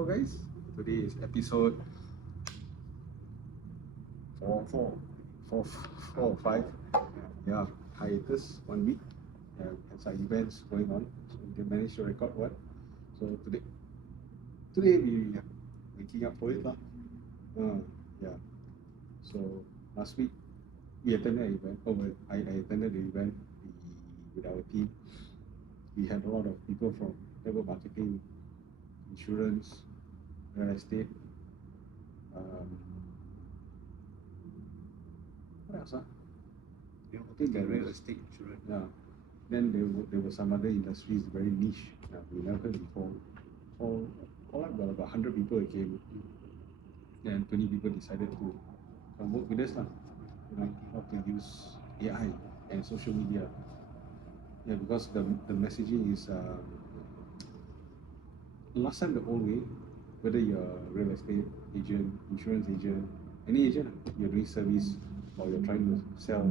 Hello guys, today is episode 4 or 5. Yeah, hiatus 1 week. Had some events going on, so we didn't manage to record one. So today we are waking up for it lah. Yeah. So last week we attended an event. I attended the event with our team. We had a lot of people from network marketing, insurance, real estate. What else? I think think there real was- estate insurance. Yeah. Then there were some other industries very niche. We never heard before. All about 100 people came. Then 20 people decided to come work with us lah. How to use AI and social media. Yeah, because the messaging is last time the old way, whether you're a real estate agent, insurance agent, any agent, you're doing service or you're trying to sell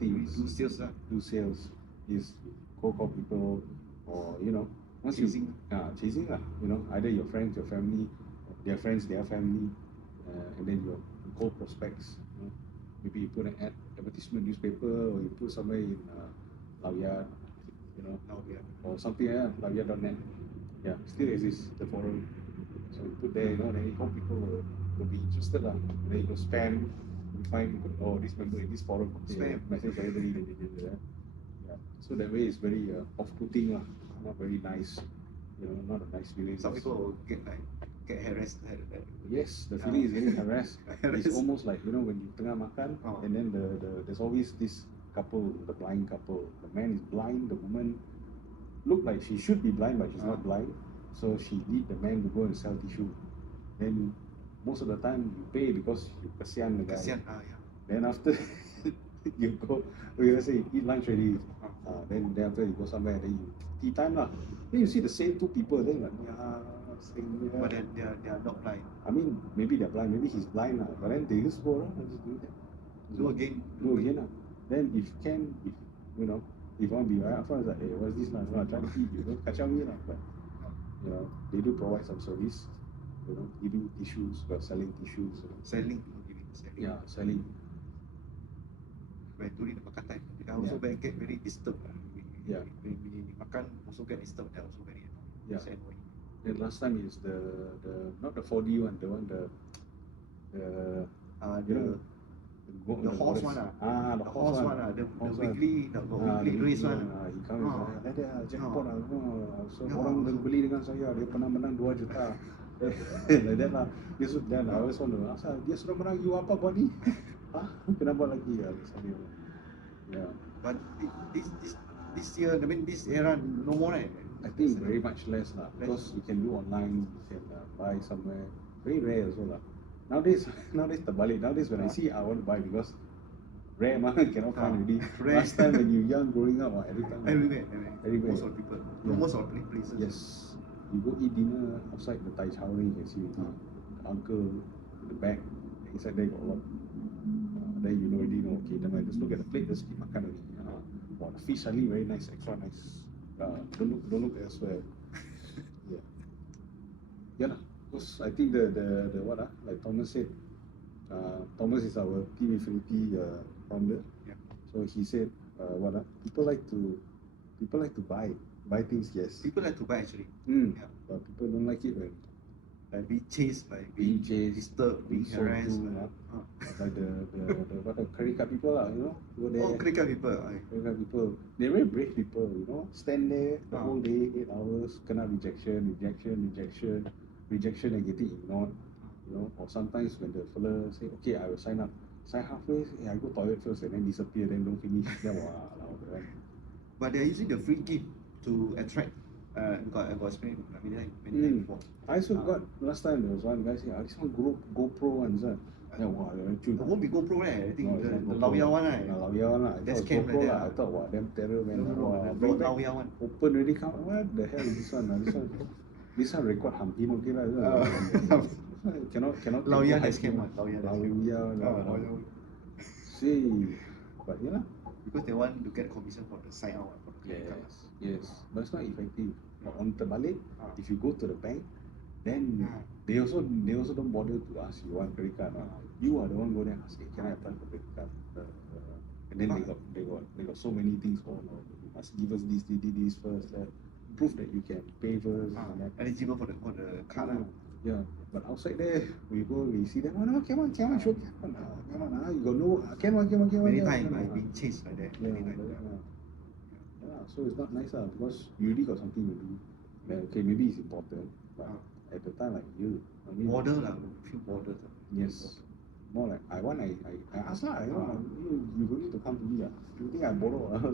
things, Do sales lah. do sales, is cold call people, or once Chasing. Chasing lah. Either your friends, your family, their friends, their family, and then your cold prospects. Maybe you put an advertisement newspaper, or you put somewhere in Lawyat, Now we are or something like that, Lawyat.net. Yeah, still exists, the forum. So you put there, then you hope people will be interested lah. Then you go spam, you find this member in this forum, Spam. message everybody. Yeah. So that way it's very off-putting lah, not very nice. Not a nice feeling. some people will get harassed. Yes, the feeling is getting harassed. It's Harassed. almost like when you tengah makan, Oh. and then there's always this couple, the blind couple. The man is blind, the woman look like she should be blind, but she's not blind. So she need the man to go and sell tissue. Then most of the time you pay because you kasihan the guy. Kasihan. Yeah. Then after you go, let's say you eat lunch already. Then after you go somewhere, then you tea time lah. Then you see the same two people. Then like But then they are not blind. I mean, maybe they're blind, maybe he's blind lah. But then they just go around and just do that. Do again. Do again lah. Then if you want to be right upfront, it's like, hey, what's this lah? I'm trying to feed you, kacau me lah. But they do provide some service. Giving tissues, selling tissues. Selling. Selling. Yeah, selling. When during the makan time, they also get very disturbed. Yeah. When we makan, also get disturbed. They also very annoying. Yeah. It's annoying. Then last time is the not the 4D one, the one the The horse one the horse one. the Horse weekly race one. He comes like that, jackpot lah. So Yeah. orang beli dengan saya, dia pernah menang 2 juta. Like that lah. Then I always wonder, asal dia sudah menang, you apa buat ni? Kenapa lagi ya? Yeah. But this year, I mean this era, no more right? I think very much less lah, because you can do online, you can buy somewhere. Very rare also lah. Nowadays terbalik. Nowadays when I see, I want to buy because rare mah, cannot find already. Rare. Last time when you young growing up, every time. Everywhere. Most of people. Yeah. Most of the places. Yes, you go eat dinner outside the Tai Chow, you can see the uncle in the back. Inside there got a lot. Then you already know. Okay, then I just look at the plate, just keep makan only. Wow, the fish suddenly very nice, extra nice. Don't look elsewhere. Yeah lah. Because I think the what like Thomas said, Thomas is our Team Infinity founder. Yeah. So he said, people like to buy things, yes. People like to buy actually. Yeah. Yeah. But people don't like it when Be chased by being chased, disturbed, being sold harassed. to, like the credit card people lah, go there. Oh, credit card people. Credit card people, they're very brave people, stand there the Ah. whole day, 8 hours, kena rejection and getting ignored, or sometimes when the fella say, okay, I will sign up, sign halfway, I go toilet first and then disappear, then don't finish, then wow, that one. But they're using the free gift to attract. I got explained many times before. I also got, last time there was one guy saying, this one GoPro one, yeah, wow, It won't be GoPro, right? I think No, it's the not GoPro. Laoya one, right? Laoya one lah. I That's thought it was scam GoPro like lah. that. I thought, wow, damn terror, man. No, Wow, the bring back, Laoya one. open already come. What the hell is this one? This one record Hampin, okay lah. Cannot. Laoya hide has him. scam one. Laoya has Laoya, Laoya. See, but yeah. Because they want to get commission for the sign out for the credit card. Yes. But it's not effective. On terbalik, if you go to the bank, then they also don't bother to ask you want credit card. You are the one go there and ask, hey, can I apply for credit card? And then they got so many things. Oh no, you must give us this first. Prove that you can pay first. And that. Eligible for the card. Yeah, but outside there, we go, we see them. Oh no, come on, sure, come on, you got no, come on. Many yeah, times yeah, I've been chased like that. yeah, Many times. yeah, so it's not nice because you really got something to do. Well, okay, maybe it's important, but at the time, like you, I mean, Border lah, few borders. yes, more like I ask lah, you don't need to come to me. You think I borrow? So,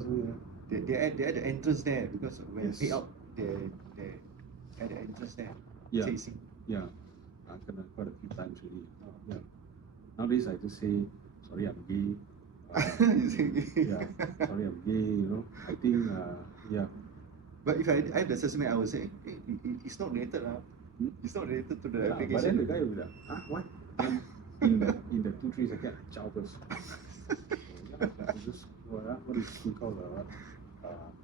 yeah. They at the entrance there because when Yes. pay out, they at the entrance there. Yeah. Chasing. Yeah, I've done quite a few times already. Yeah. Nowadays, I just say, sorry, I'm gay. Yeah, sorry, I'm gay. You know, I think, yeah. But if I have the assessment, I would say, hey, it's not related. It's not related to the Yeah, application. but then the guy will be like, what? Then in the 2-3 seconds, I chow first. Just what is it called?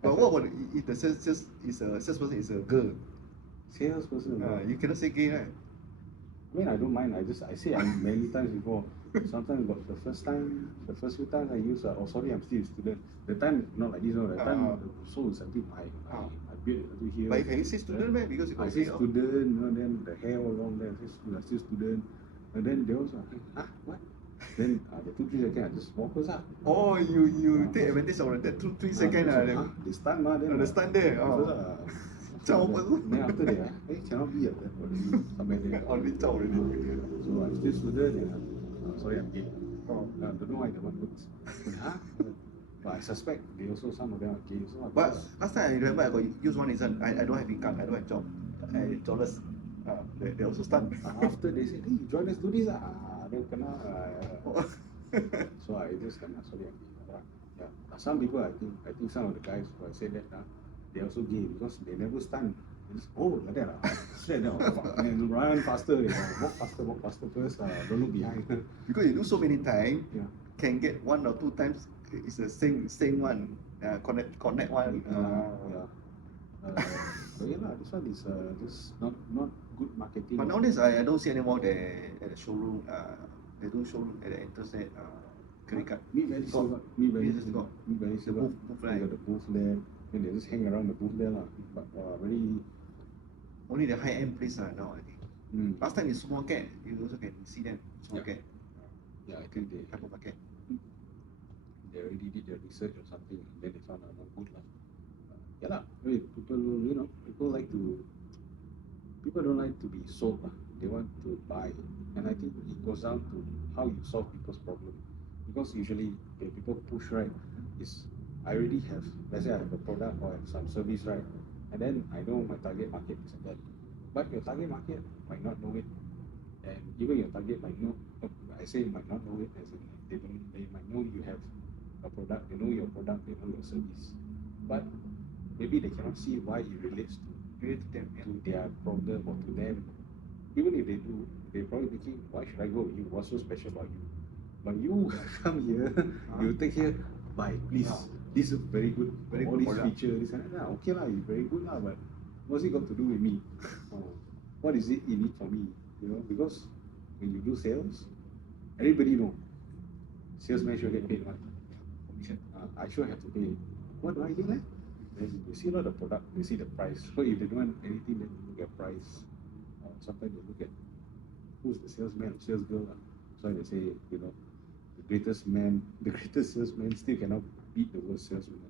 But what about if the salesperson is a girl? Salesperson. You cannot say gay, right? I mean, I don't mind. I say many times before. Sometimes, but the first few times I use, oh sorry, I'm still a student. The time not like this, no. The time so is until my beard until here. But can you say student, right? Because you I got say pay out. student, then the hair all long there. I say still student, and then they also what? Then the 2-3 seconds I just walk first. Oh, you take advantage of that 2-3 seconds. They stand then the stand there. Chow first. Then after that, cannot be already somewhere there. Already chow already. So I'm still student and sorry I'm gay. Don't know why the one looks. But I suspect they also some of them are gay. So But last time I remember I got use one reason. I don't have income. I don't have job. I jobless. They also start. After they say, hey, you join us do this then kena. So I just kena sorry I'm gay. Yeah. Some people I think some of the guys who I said that they also gay because they never stand. They just, like that. Straight down. And run faster. Walk faster first. Don't look behind. Because you do so many times, Yeah. can get 1 or 2 times. It's the same one. Connect one. So yeah, this one is just not good marketing. But nowadays I don't see anymore there at the showroom. They do showroom at the entrance there. Credit card. Me very Got. still got. The booth, They right? got the booth there. Then they just hang around the booth there lah. But very. Only the high end place now I think. Last time in supermarket, you also can see them. Supermarket. Yeah, I think they Hypermarket. already did their research or something, and then they found out not good lah. Yeah lah. People don't like to be sold lah. They want to buy, and I think it goes down to how you solve people's problem. Because usually when people push right, is I already have, let's say I have a product or I have some service right, and then I know my target market is that, but your target market might not know it, and even your target might know. I say might not know it as in they might know you have a product, they know your product, they know your service, but maybe they cannot see why it relates to them, to their problem or to them. Even if they do, they probably thinking, why should I go with you? What's so special about you? But you come here, you take here, buy, please. This is very good. Very all good these product. features, this and that. Okay lah, it's very good lah, but what's it got to do with me? What is it in it for me? You know, because when you do sales, everybody know. Salesman should get paid, right? Commission. I sure have to pay. What do I do then? Then you see not the product, you see the price. So if they don't want anything, then you look at price. Sometimes they look at who's the salesman or salesgirl. So they say, you know, the greatest salesman still cannot beat the worst salesman.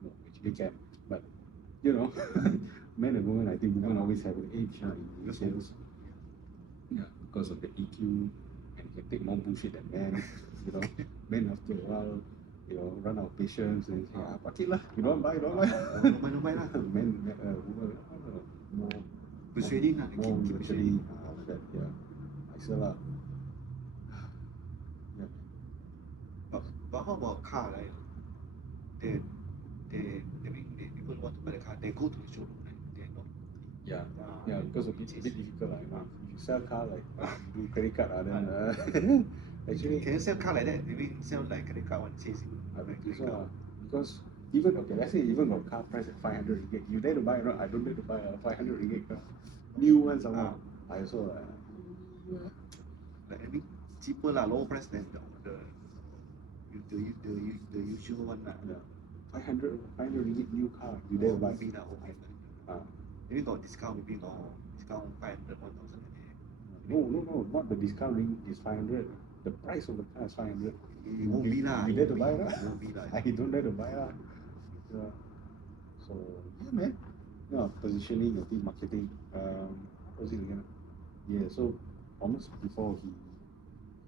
No, actually can. But, you know, men and women, I think women always have an edge in sales. Yeah, because of the EQ, and you can take more bullshit than men. You know, men after a while, you know, run out of patience and say, fuck it lah, you don't buy. No buy lah. Men, women, more Persuading lah. more Keep virtually persuading. that, yeah. I say lah. Yeah. But how about car, right? People want to buy the car, they go to the showroom, right? They not. Yeah, because it's a bit difficult lah, you know. If you sell car like do credit card then actually Can you sell car like that? Maybe sell like credit card one chasing. I think so lah. Because even let's say even got car price at 500 ringgit, you dare to buy or not? I don't dare to buy a 500 ringgit car. New one somehow. I also Like I mean cheaper lah, lower price than the usual one lah. yeah. 500 ringgit new car, you dare to buy? Maybe lah, okay. Maybe got discount, maybe got discount 500, 1,000. No, not the discount ring is 500. The price of the car is 500. It won't be lah. You dare to buy lah? It won't be lah. I don't dare to buy lah. Yeah. So yeah, man. Yeah, positioning, I think marketing. What was it again? Yeah. So almost before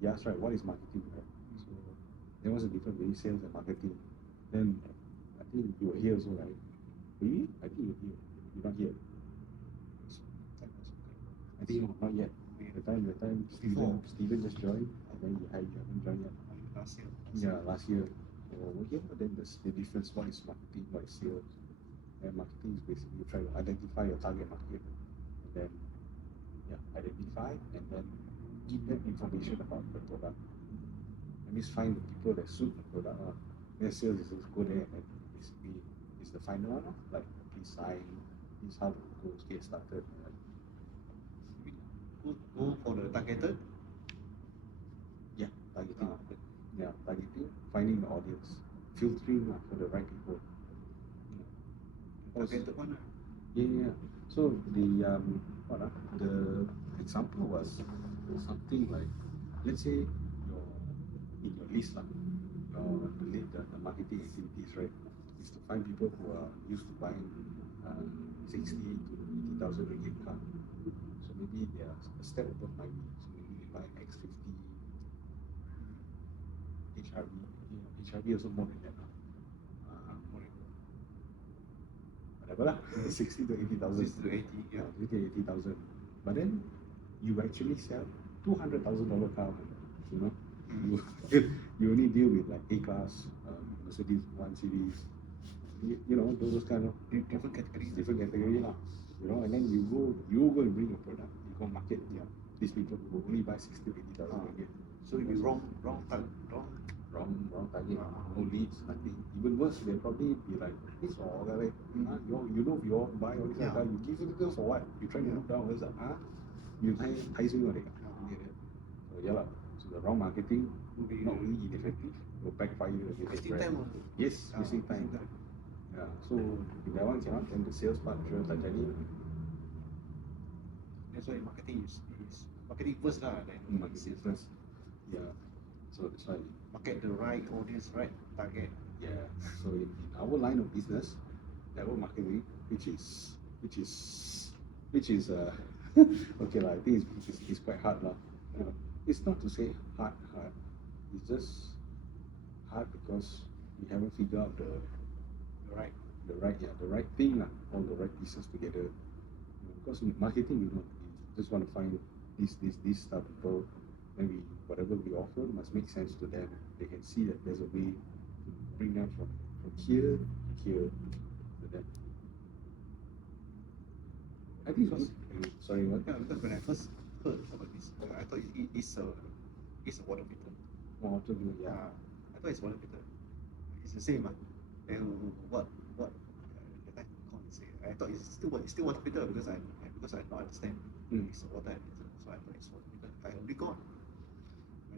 he asked, right, what is marketing, right? So there was a difference between sales and marketing. Then I think you were here also, right? Really? I think you're here. You're not here. I think not yet. The time Steven just joined, and then you haven't joined yet. Last year. Yeah, last year. Oh, yeah, but then the difference, what is marketing, what is sales? And marketing is basically you try to identify your target market, and then identify and then give them information about the product. That means find the people that suit the product. Then sales is just go there and then basically is the final one. Like please sign, this is how to go get started. Go for the targeted. Yeah, targeting. Yeah, targeting, finding the audience, filtering for the right people. Targeted one. Yeah. So the the example was something like, let's say in your list the marketing activities, right, is to find people who are used to buying 60 to 80,000 ringgit car. So maybe their step above might be, so maybe they buy X50, HRV. HRV also more than that. Whatever lah, 60 to 80,000. 60 to 80, yeah. 60 to 80,000. But then you actually sell $200,000 car, you know. You only deal with like A-class, Mercedes 1 Series, you know, those kind of different categories. Different category lah, you know. And then you go and bring a product, you go market, these people who only buy 60 to 80,000 ringgit. So you wrong target, no leads, nothing. Even worse, they'll probably be like, this all right, you know, if you all buy all this car, you give it to them for what? You try to look down, where's that? You high swing on it. So yeah lah. So the wrong marketing will be not only ineffective, will backfire against wasting the brand. time. Yes, wasting time. Yeah. So if that one cannot, then the sales part sure tak jadi. That's why marketing is marketing first lah, then Marketing first. Yeah. So that's why market the right audience, right target. Yeah. So in our line of business, network marketing, which is okay lah. I think it's quite hard lah. You know, it's not to say hard. It's just hard because we haven't figured out the right thing lah, all the right pieces together. You know, because in marketing, you just want to find this type of people. Then whatever we offer must make sense to them. They can see that there's a way to bring them from here to here to them. I think sorry, what? Yeah, because when I first heard about this, I thought it's a water filter. Water filter, yeah. I thought it's water filter. It's the same. And what the time can't say. I thought it's still water filter because I don't understand it's a water filter. So I thought it's water filter. I only got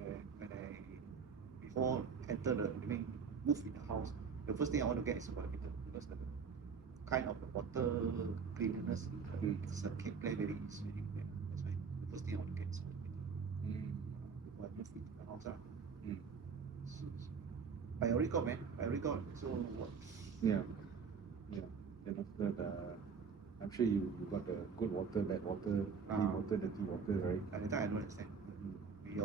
when I before move in the house, the first thing I want to get is a water filter because the kind of the water cleanliness can play very easily. That's why the first thing I want to get is water filter before I move into the house. So, I already got. So what? Yeah. Then after that, I'm sure you got the good water, bad water, clean water, dirty water, right? At the time I don't understand. We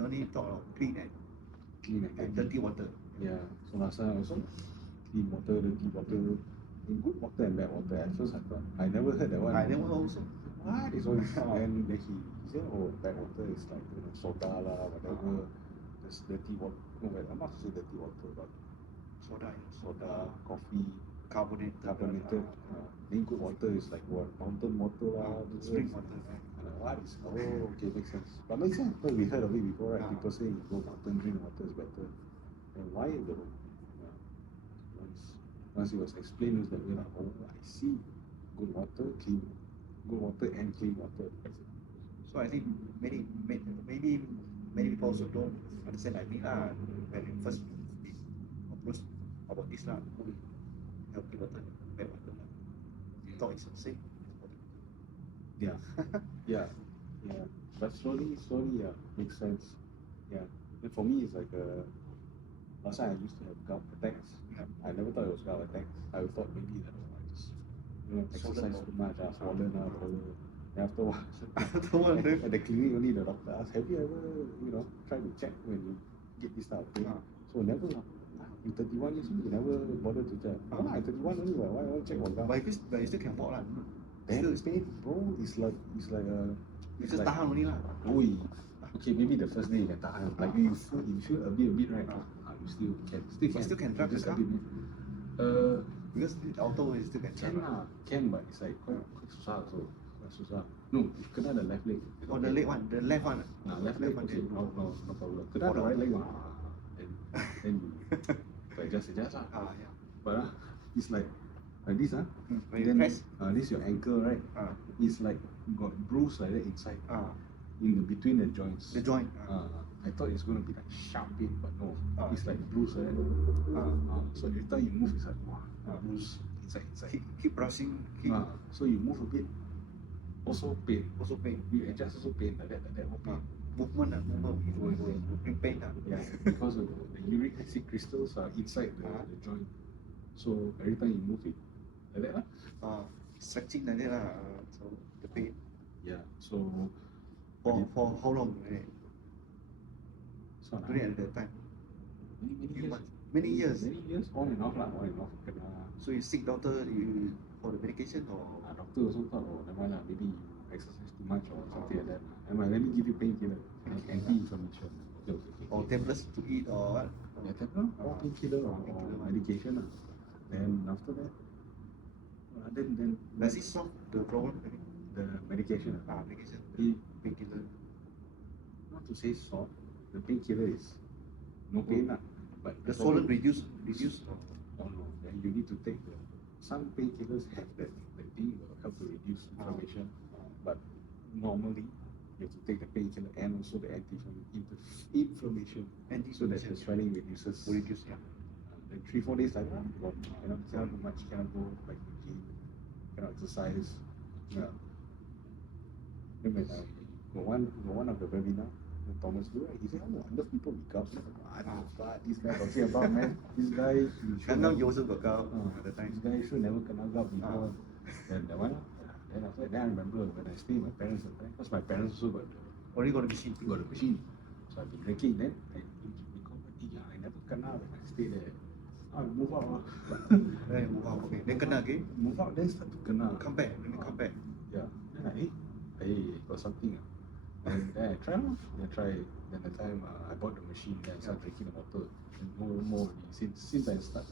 only thought of clean and dirty water. Yeah. So last time also clean water, dirty water, in good water and bad water. At first I thought I never heard that one. I never also. What is all this? And then he said, oh, bad water is like soda lah, whatever. There's dirty water. No, wait, I'm not to say dirty water, but soda, coffee, carbonated. Then good water is like what? Mountain water lah, spring water. What is? Oh, okay, makes sense. But makes sense because we heard of it before, right? People say you go mountain drink water is better. And why though? Once it was explained, it was that way like, oh, I see. Good water, clean. good water and clean water. So I think maybe many people also don't understand like me lah. When we first be approached about this lah, healthy water, bad water lah. We thought it's the same. Yeah, yeah, yeah. But slowly, yeah, makes sense. Yeah. And for me, it's like last time I used to have gout attacks. Yeah. I never thought it was gout attacks. I thought maybe that I just Swollen exercise or- too much, swollen swollen. Then afterwards, Afterwards, then- at the clinic only the doctor asked, have you ever tried to check when you get this type of thing? Ah. So never. You 31 years old, you never bothered to check. Ah. I'm 31 only. Why I want to check for gout? But you still can walk lah. Then pain, bro, it's like You just tahan only lah. Oi. Okay, maybe the first day you can tahan. Like you feel a bit right. You still can drive the just a car? bit. Because the auto you still can Can drive. lah, can, but it's like quite susah also. Quite susah. No, kena the left leg. Oh, the left one. Left leg, okay, no problem. Kena the right leg one. Then you adjust lah. Yeah. But it's like this When you then press. this your ankle, right? Ah. It's like got bruise like that inside, Ah. in the between the joints. The joint. I thought it's gonna be like sharp pain, but no. Ah. It's like bruise like that. So every time you move, it's like bruise inside. Keep brushing. Keep So you move a bit, also pain. also pain. You adjust also pain like that, more pain. Movement will bring pain. Yeah, because of the uric acid crystals are inside the joint. So every time you move it, like that Stretching like that lah. So the pain. Yeah. So For how long? so now, During at that time. many Few years. months. Many years. Many years, on and off lah, on and off. Kena, So you seek doctor for the medication or? doctor also thought, never mind lah, maybe you exercise too much or something like that. Never mind, let me give you painkiller, anti-inflammation. Okay. Or tablets to eat or what? Yeah, tablet or painkiller or medication lah. Then after that, then Does it solve the problem? the medication Medication. It- Painkiller. not to say soft, the painkiller is no pain lah. But The problem- swollen reduce. Oh no, then you need to take some painkillers have that thing will help to reduce inflammation, but normally you have to take the painkiller and also the anti-inflammation, so that the swelling reduces. Reduce, yeah. Then 3-4 days like cannot do much, cannot go like the gym, cannot exercise. Yeah. Then when I got one of the webinar, Thomas do, he said, oh, wonder people wake up. What this guy talking about, man? This guy, he should Now never- you also got gout Ah, at the time. this guy should never kena gout before. Then that one, then after that, then I remember when I stayed with my parents at the time, because my parents also got Already got a machine. the machine. So I've been drinking. Then I recall, yeah, I never kena when I stayed there. I move out. Then you move out. Okay. Then kena again. Move out, then start to kena. Come back. Let me come back. Yeah. Then hey, got something. And then I try. Then the time I bought the machine, then I started drinking the water. And more already. Since I start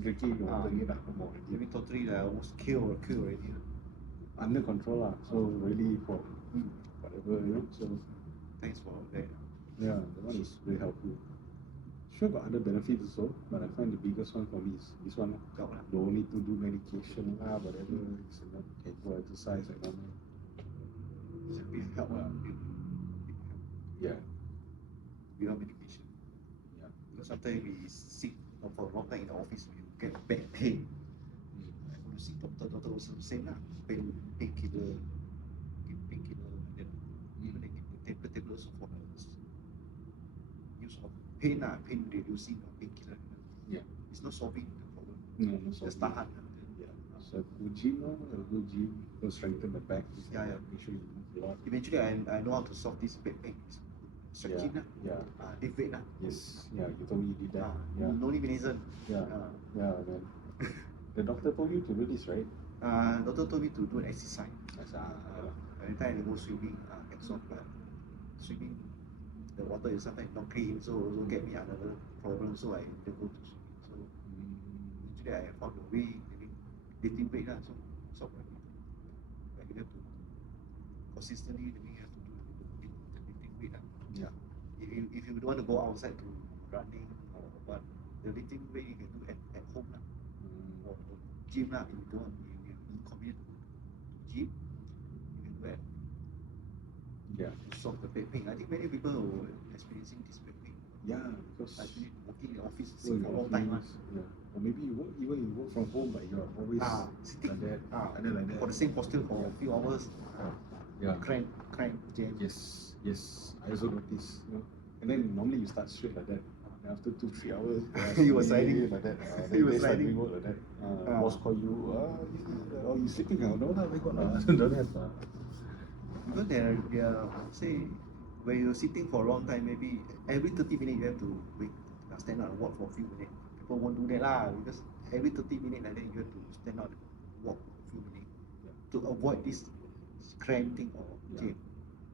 drinking the water again, no more already. Maybe totally almost kill already. Under control lah. So really for whatever, So Thanks for that. yeah, that one is very helpful. Sure got other benefits also, but I find the biggest one for me is this one lah. Gout lah. Don't need to do medication lah, whatever. It's can go exercise like normal. It's a big help lah. Yeah. Without medication. Yeah. Because sometimes we sick for a long time in the office, we get back pain. I go to see doctor also the same lah. Painkiller, give painkiller, and then even they give the tablet also for the use of pain reducing painkiller. Yeah. It's not solving the problem. No, Just tahan. Yeah. So go gym lah, go gym, go strengthen the back. Yeah. Make sure you move a lot. Eventually, I know how to solve this back pain. Stretching lah, Yeah. lift weight lah. Yes. Yeah. You told me you did that. Yeah. No need medicine. Yeah. Yeah. Then the doctor told you to do this, right? Doctor told me to do an exercise. Yes. Anytime I go swimming, can solve that. Swimming, the water is sometimes not clean, so also get me another problem. So I didn't go to swimming. So usually I found a way, maybe lifting weight lah. So solve that. But you have to consistently, you have to do the lifting weight lah. Yeah. If you don't want to go outside to running or what, the lifting weight you can do at home lah. Or gym lah. If you don't want, you inconvenient to gym, Yeah. to solve the back pain. I think many people were experiencing this back pain. Yeah, because Actually working in the office so for a long time. yeah. Or maybe you work, even you work from home, but you're always Sitting. like that, like that. For the same posture for a few hours. Yeah. Cramp, jam. Yes. I also notice, you know. And then normally you start straight like that. And after 2-3 hours, He was sliding. like that. He was they start sliding. doing work like that. Boss call you, you sleeping now? No, we got don't have. Because they are say when you're sitting for a long time, maybe every 30 minutes you have to wait, stand up and walk for a few minutes. People won't do that lah, because every 30 minutes like that you have to stand up and walk for a few minutes to avoid this cramp thing or jam.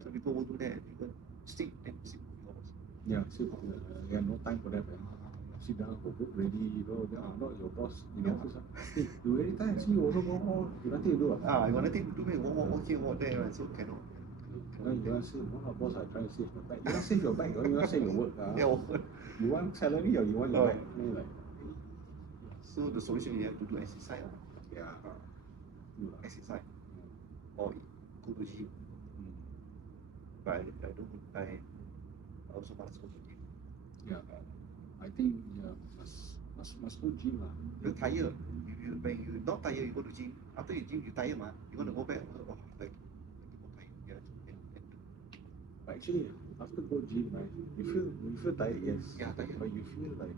So people won't do that. People sit for a few hours. Yeah, sit you have no time for that, man. Sit down, go work ready, you know, not your boss in office. Hey, you very tired, see you also go home, you nothing to do. You got nothing to do, man. Walk here, walk there, right? So cannot. You want to save, boss are trying to save your back. You want to save your back, you want to save your work. You want salary or you want your back? Like, so the solution you have to do exercise. Yeah. Exercise. Or go to gym. But I also must go to gym. Yeah. I think must go gym. You're tired. When you're not tired, you go to gym. After you gym, you tired, man. You want to go back. Like more tired. Yeah. But actually, after go gym, right, you feel tired, yes. Yeah, tired. But you feel like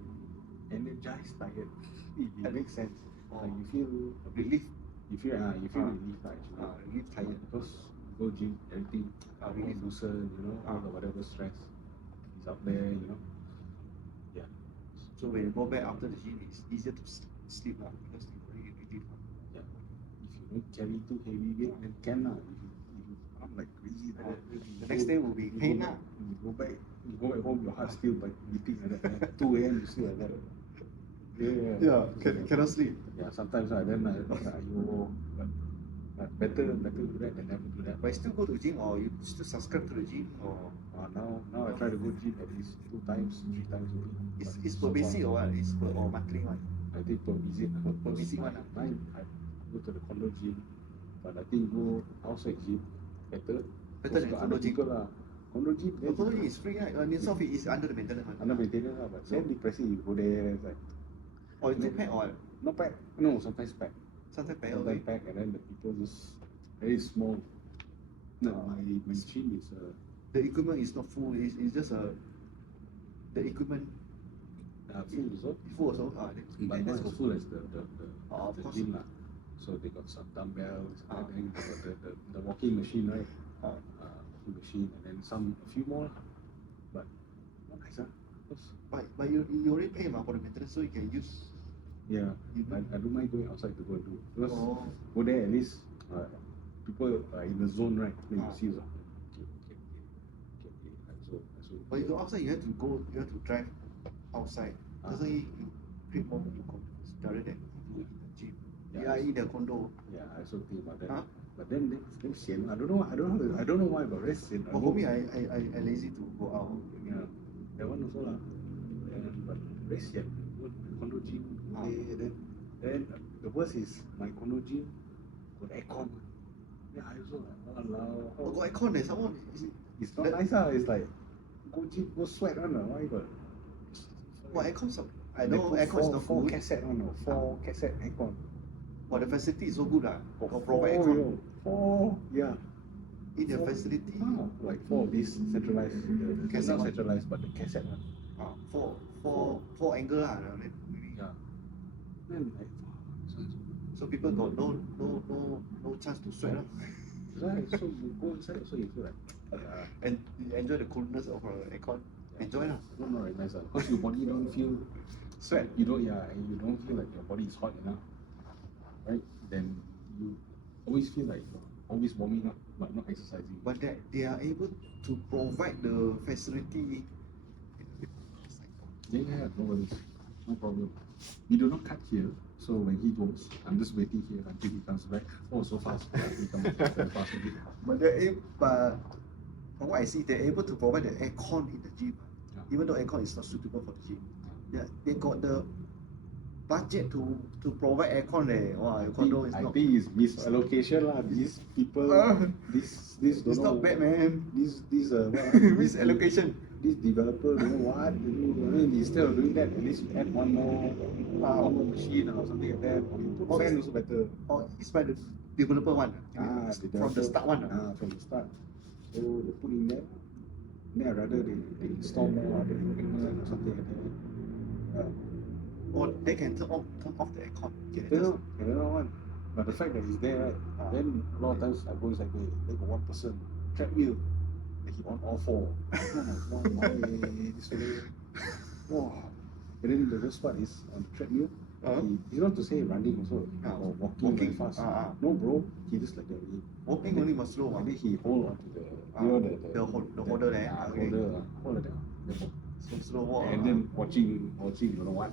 energized, tired. It makes sense. Like you feel Relief. You feel relief, actually. Relief tired. Because go gym, everything, Relief. loosen, you know, all the whatever stress is out there, you know. Yeah. So when you go back after the gym, it's easier to sleep now because you already relief. Yeah. If you don't carry too heavy weight, then can lah. If you come like crazy like that, The next day will be pain now. You go back home, your heart still beating like that. At 2 a.m. you still like that. Cannot sleep. Yeah, sometimes then but better do that than never do that. But you still go to gym or you still subscribe to the gym or Now I try to go gym at least 2 times, 3 times a week. it's per visit or what? It's per or monthly one? I think per visit. Per visit one. Mine, I go to the condo gym, but I think go outside gym better. Better than condo gym. Condo gym. Condo gym is free, right? New South is under the maintenance one. Under maintenance, but then depressing. You go there, it's like. Or you pack or what? Not pack. No, sometimes pack. Sometimes pack. Sometimes pack, and then the people just very small. No, my gym is the equipment is not full. It's just the equipment. Full also. Full also. But not as full as the of course. gym lah. So they got some dumbbells, and then they got the walking machine, right? Walking machine, and then a few more. But not nice, But you already pay for the maintenance, so you can use. Yeah, I don't mind going outside to go and do. Because go there at least people are in the zone, right? Then you see so But you go outside, you have to drive outside. Doesn't it create more confidence rather than do it in the gym? Yeah, in the condo. Yeah, I also think about that. But then that's sian. I don't know why, but very sian. But for me, I lazy to go out. Yeah, that one also lah. But very sian. Go condo gym. Then the worst is my condo gym got aircon. Yeah, I also like Oh, got aircon there. Someone it's not nice It's like go gym, go sweat on why got. What aircon? I know aircon is not four good. cassette four cassette aircon. But the facility is so good got provide aircon. Four. Yeah. In the facility. Like 4 of these centralized. Not centralized, but the cassette one. Four angle Yeah. Then like, so people got no chance to sweat. Right. So you go inside, so you feel like. And you enjoy the coolness of aircon. Enjoy lah. No, right, nice because your body don't feel sweat. You don't feel like your body is hot enough, right? Then you always feel like you're always warming up, but not exercising. But they are able to provide the facility. Yeah, no worries, no problem. We do not cut here, so when he goes, I'm just waiting here until he comes back. Oh, so fast! He comes very fast. But from what I see, they're able to provide the aircon in the gym, even though aircon is not suitable for the gym. Yeah, they got the budget to provide aircon there. Wow, your condo is I not. think it's misallocation lah. These people, this don't It's know. not bad, man. This what, Misallocation. This developer don't know what to do. I mean, instead of doing that, at least you add one more machine or something like that. Or you put fan also better. Oh, it's by the developer one. From the start one. From the start. So they put in there. Then rather they install more other equipment or something like that. Or they can turn off the aircon. They don't know one. But the fact that it's there, right? Then a lot of times I go inside there got one person treadmill. He on all four. Why this way? Wow. And then the worst part is on the treadmill. He's not to say running also or walking very fast. No, bro. He just like that. Walking only must slow. And then he hold on to the holder there. Hold there. So slow walk. And then watching you know what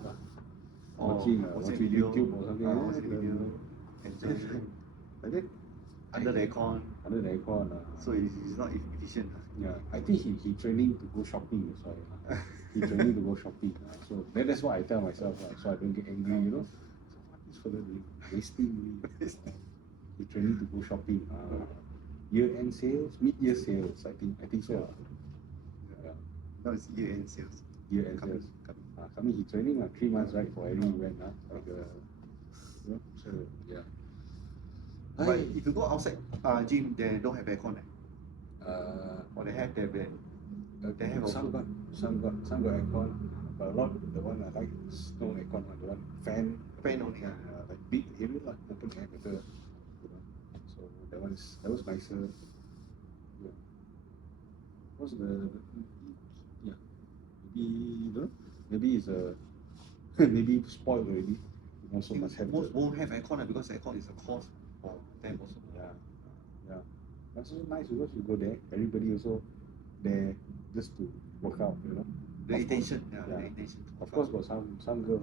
watching video. YouTube or something. Watching video. Enjoying. Like that. Under the aircon. So it's not efficient. Yeah, I think he training to go shopping. That's why. He training to go shopping. So that's what I tell myself. So I don't get angry. You know. So what is further doing? Wasting. He training to go shopping. Year-end sales, mid-year sales. I think so. Yeah. No, it's year-end sales. Year-end sales. Coming. He training 3 months right for every event. So yeah. But if you go outside gym, they don't have aircon. Or they have their bed. They have some got aircon, but a lot the one I like is no aircon one. The one fan only. Like big area like open air better. You know. So that was nicer. Yeah. What's the maybe it's maybe spoiled already. You also must have most won't have aircon because aircon is a cost for them also. Yeah. That's also nice because you go there, everybody also there just to work out, you know. The intention. Of course, got some girls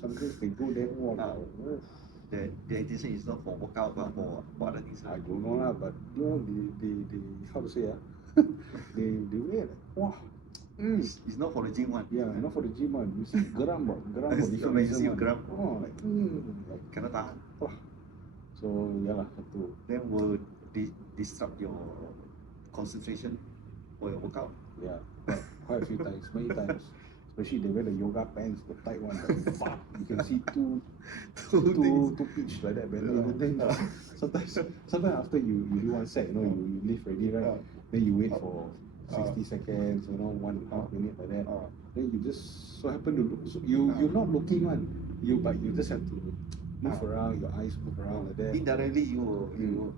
some girls they go there. The intention is not for workout but for other things. I don't know lah, but you know they how to say they wear wow. It's not for the gym one. Yeah, not for the gym one. You see geram for different When you see reason. geram, Like cannot tahan. so yeah lah, have to. Then will disrupt your concentration for your workout. Yeah, quite a few times, many times. Especially they wear the yoga pants, the tight one. Like, you can see two pitch like that. But then sometimes after you do one set, you know, you lift already, right? Then you wait for 60 seconds, you know, 1.5 minutes like that. Then you just so happen to look. So you're not looking one. But you just have to move around. Your eyes move around like that. Indirectly you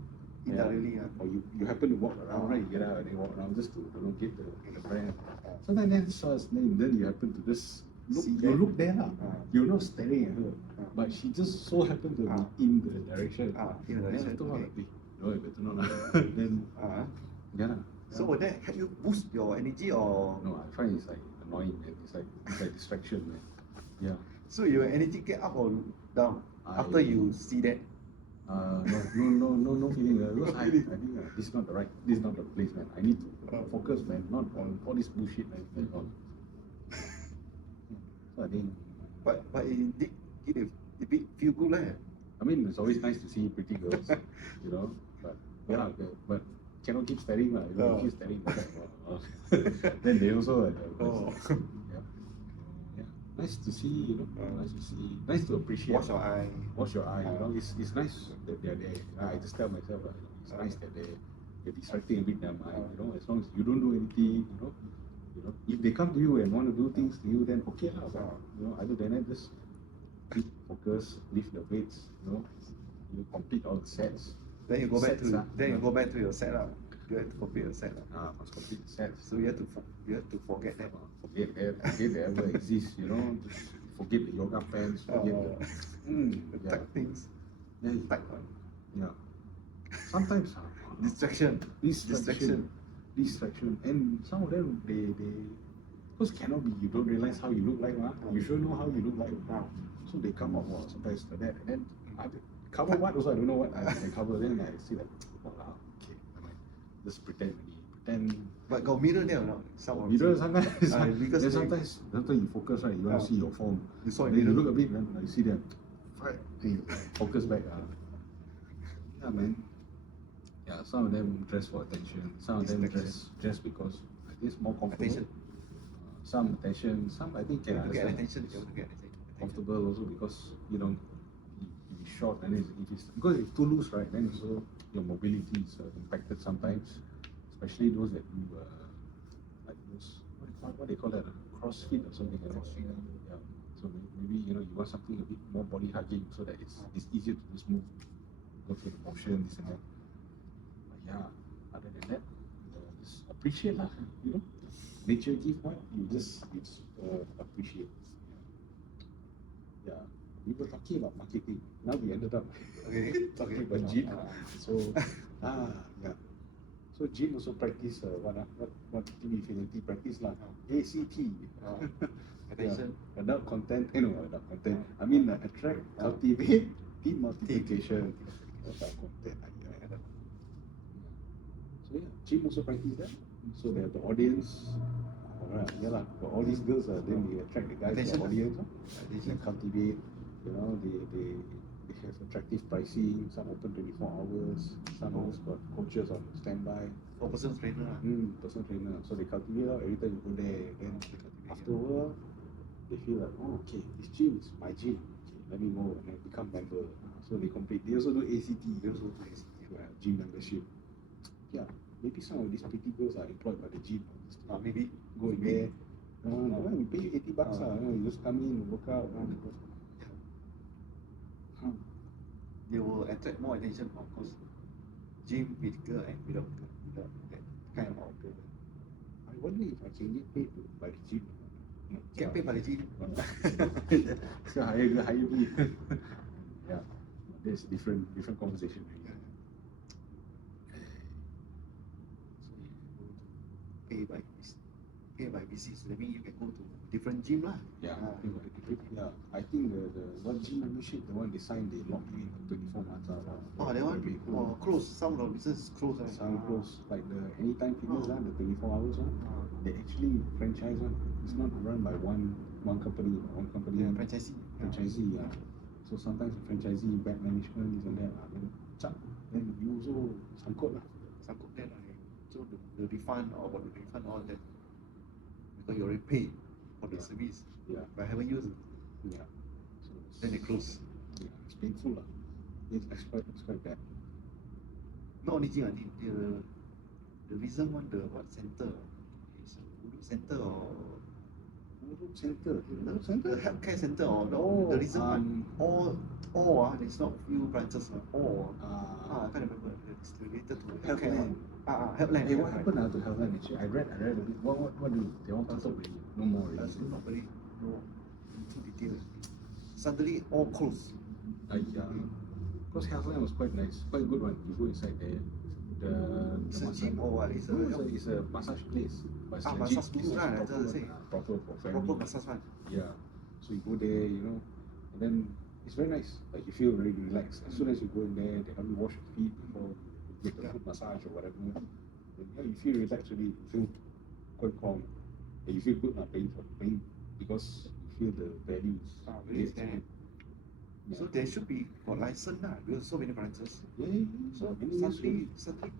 indirectly. Or you happen to walk around, right? You get out and you walk around just to get the brand. Sometimes then you happen to just look there lah. You're not staring at her, but she just so happened to be in the direction. In the direction. No, you better not. Then yeah. So will that help you boost your energy or? No, I find it's like annoying, man. It's like distraction, man. Yeah. So your energy get up or down after you see that? No feeling. Because I think this is not the place, man. I need to focus, man, not on all this bullshit, man. So I think. But it did feel good, lah. I mean, it's always nice to see pretty girls, you know. But yeah, but cannot keep staring, lah. You know, keep staring. Then they also yeah. Nice to see, you know. Nice to appreciate. Watch your eye. You know, it's nice that they're there. I just tell myself, it's nice that they're distracting a bit their mind. You know, as long as you don't do anything, you know, if they come to you and want to do things to you, then okay lah. But you know, other than that, just keep focus, lift the weights. You know, you complete all the sets. Then you go back to your set lah. You have to complete your set lah. Must complete the sets. So you have to forget that. Forget they ever exist. You know, just forget the yoga pants. Forget the tight things. Yeah, tight one. Yeah. Sometimes distraction, and some of them they because cannot be. You don't realize how you look like, You should know how you look like now. So they come up sometimes like that, and then I cover what also I don't know what I cover. Then I see like, okay, just pretend then But got mirror there or not? Some of mirror the- sometimes, because then they- sometimes you focus right, you want to see your form. You saw it Then you mirror. look a bit, then you see them. Right, then you focus back. Yeah, man. Yeah, some of them dress for attention. Some of them dress because it's more comfortable. Attention. Some attention. Some I think They can want to get understand. attention. They want to get attention. Comfortable also because you know if it's short and if it's because it's too loose, right? Then also your mobility is impacted sometimes, especially those that you like those what they call that CrossFit or something like that. Yeah. So maybe you know you want something a bit more body hugging so that it's easier to just move, go through the motion, this and that. But yeah, other than that, just appreciate lah. You know, nature give what you just appreciate. Yeah, we were talking about marketing. Now we ended up Okay. talking about gym. So yeah. So gym also practice what Team Infinity practice lah. ACT. Attention. Yeah. Adult content. No, adult content. I mean attract, cultivate, team multiplication. Adult content. So yeah, gym also practice that. So they have the audience. Alright, yeah lah. For all these girls, then we attract the guys to Attention. the audience. They Attention. cultivate. You know, they have attractive pricing. Some open 24 hours. Some always got coaches on standby. For personal trainer. Personal trainer. So they cultivate out every time you go there. Then after a while, they feel like, oh, okay, this gym is my gym. Okay, let me go and then become member. So they complete. They also do ACT. They also do ACT, gym membership. Yeah, maybe some of these pretty girls are employed by the gym. Maybe. Go in there. No, we pay you $80. You just come in, work out. They will attract more attention, of course. Gym with girl and without that kind of girl. I wonder if I can get paid by the gym. Get paid by the gym. So hire me. Yeah, there's different conversation. Pay by visits. That means you can go to different gym lah. Yeah, I think the what gym membership, the one they signed, they lock you in for 24 months. Oh, that one. Oh, close. Some of the business close. Some close, like the Anytime Fitness, the 24 hours one. They actually franchise one. It's not run by one company. Yeah, franchisee. Franchisee, yeah. So sometimes the franchisee, bad management, this and that. Then you also sangkut lah. Sangkut there lah. So the refund or about the refund all that. Because you already paid for the service. Yeah. But I haven't used it. Yeah. So Then they close. Yeah, it's painful lah. It's quite bad. Not only gym, I think the reason one the what center is Urut Center or Urut Center. the healthcare center or Oh, the reason one all there's not few branches all I can't remember it's related to Healthland. Healthland. Hey, what happened to Healthland? Actually, I read a bit. What do they want to talk already? No more already. Still not very no too detailed. Suddenly all closed. Because Healthland was quite nice, quite good one. You go inside there. It's a gym or what? It's a massage place. But it's a massage gym. place, right? I just say. Proper for family. Proper massage one. Yeah. So you go there, you know, and then it's very nice. Like you feel very relaxed. As soon as you go in there, they help you wash your feet before you get the foot massage or whatever. And yeah, you feel relaxed, really. You feel quite calm. And you feel good not paying because you feel the values. Really stand. So there should be got license lah. Because so many branches. Yeah. So suddenly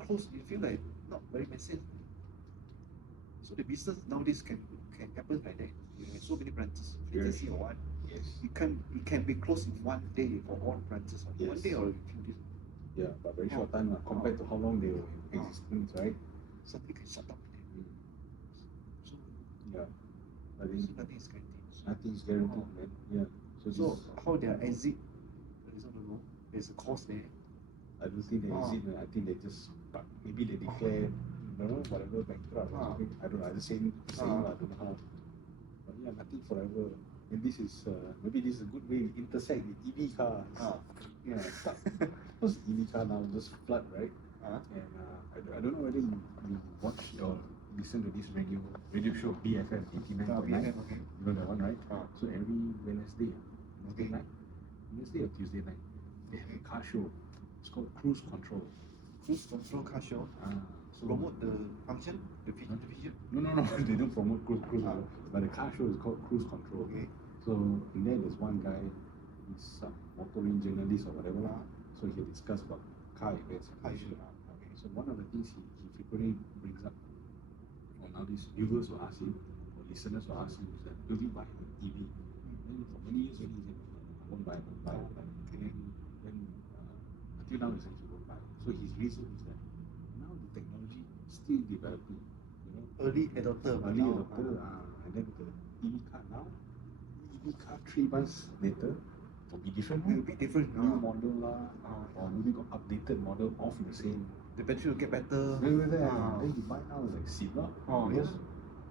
close. You feel like not very make sense. So the business nowadays can happen like that. You have so many branches. Yes. Franchisee or what? Yes. It can be closed in one day for all branches. Yes. One day or a few days. Yeah, but very short time compared to how long they were in existence, right? Suddenly can shut down. So Yeah. I think nothing is guaranteed. nothing's guaranteed, man. Yeah. So how their exit? I don't know. There's a cost there. I don't think they exit. I think they just maybe they declare, whatever bankrupt or something. I don't know. I just saying. I don't know how. But yeah, nothing forever. And this is maybe this is a good way to intersect with EV cars. Yeah, because EV car now just flood, right? And I don't know whether you watch or listen to this radio show BFM 89.9. You know that one, right? So every Wednesday night, Wednesday or Tuesday night, they have a car show. It's called Cruise Control. Cruise control car show. So Promote the function, the feature. no, they don't promote cruise, Ah. but the car show is called Cruise Control. Okay. So in there, there's one guy, he's a motoring journalist or whatever. Ah. So he discuss about car events. Car event, Okay. So one of the things he frequently brings up, or now these viewers will ask him, or listeners will ask him, is that will you buy an EV? Then for many years already, he said, I won't buy. Okay. Then until now, he said he won't buy. So his reason is that now the technology is still developing. You know, Early adopter. but early now, adopter, and then the EV car now, EV car 3 months later will be different. will be different. New model lah, or maybe got updated model of the same. The battery will get better. Then Ah. then you buy now is like silver. Oh, because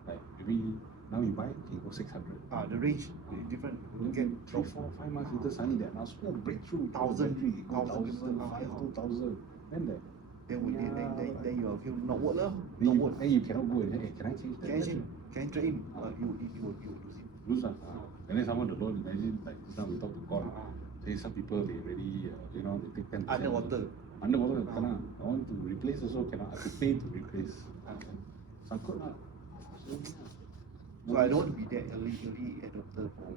like maybe now you buy can go 600. The range is different. You Then get 3, 4, 5 months later suddenly that now small breakthrough. 1,000, 1,000, 1,000, 2,000. Then that. then you will feel not worth lah. Then Not you, worth. then you cannot go and say, hey, can I change that? Can I change? Can I trade in? Ah. You will lose it. Lose lah. And then someone the loan, imagine like just now we talk to God. Say some people they already they take 10%. Underwater. Underwater cannot. I want to replace also cannot. I have to pay to replace. Sangkut lah. So, So I don't want to be that early adopter for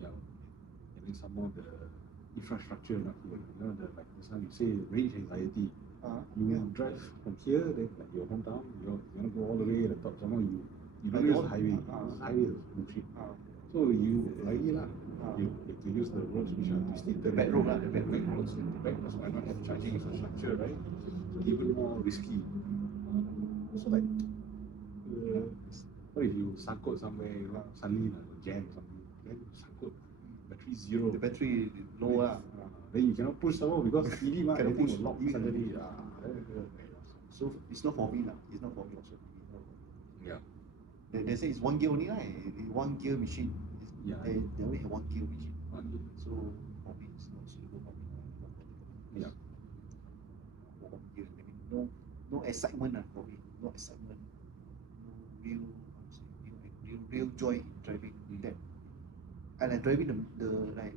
yeah. And then some more the infrastructure not here. You know the like just now you say range anxiety. You drive from here, then like your hometown, you want to go all the way at the top. Somehow you don't use the highway. Highway is bullshit. So you already lah. You have to use the roads which are twisted. The back road lah, the back road. roads. The back roads might not have charging infrastructure, right? So even more risky. So like, what if you sangkut somewhere, you know, suddenly jam something, then sangkut, battery zero. The battery low lah. Then you cannot push somehow because EV ma, Cannot everything push. will lock EV suddenly. So it's not for me lah. It's not for me also. Yeah. They say it's one gear only right? One gear machine. Yeah. They only have one gear machine. One gear. So for me it's not suitable for me. Yeah. For one gear. I mean no excitement lah for me. No excitement. No real how to say, real joy in driving that. I like driving the like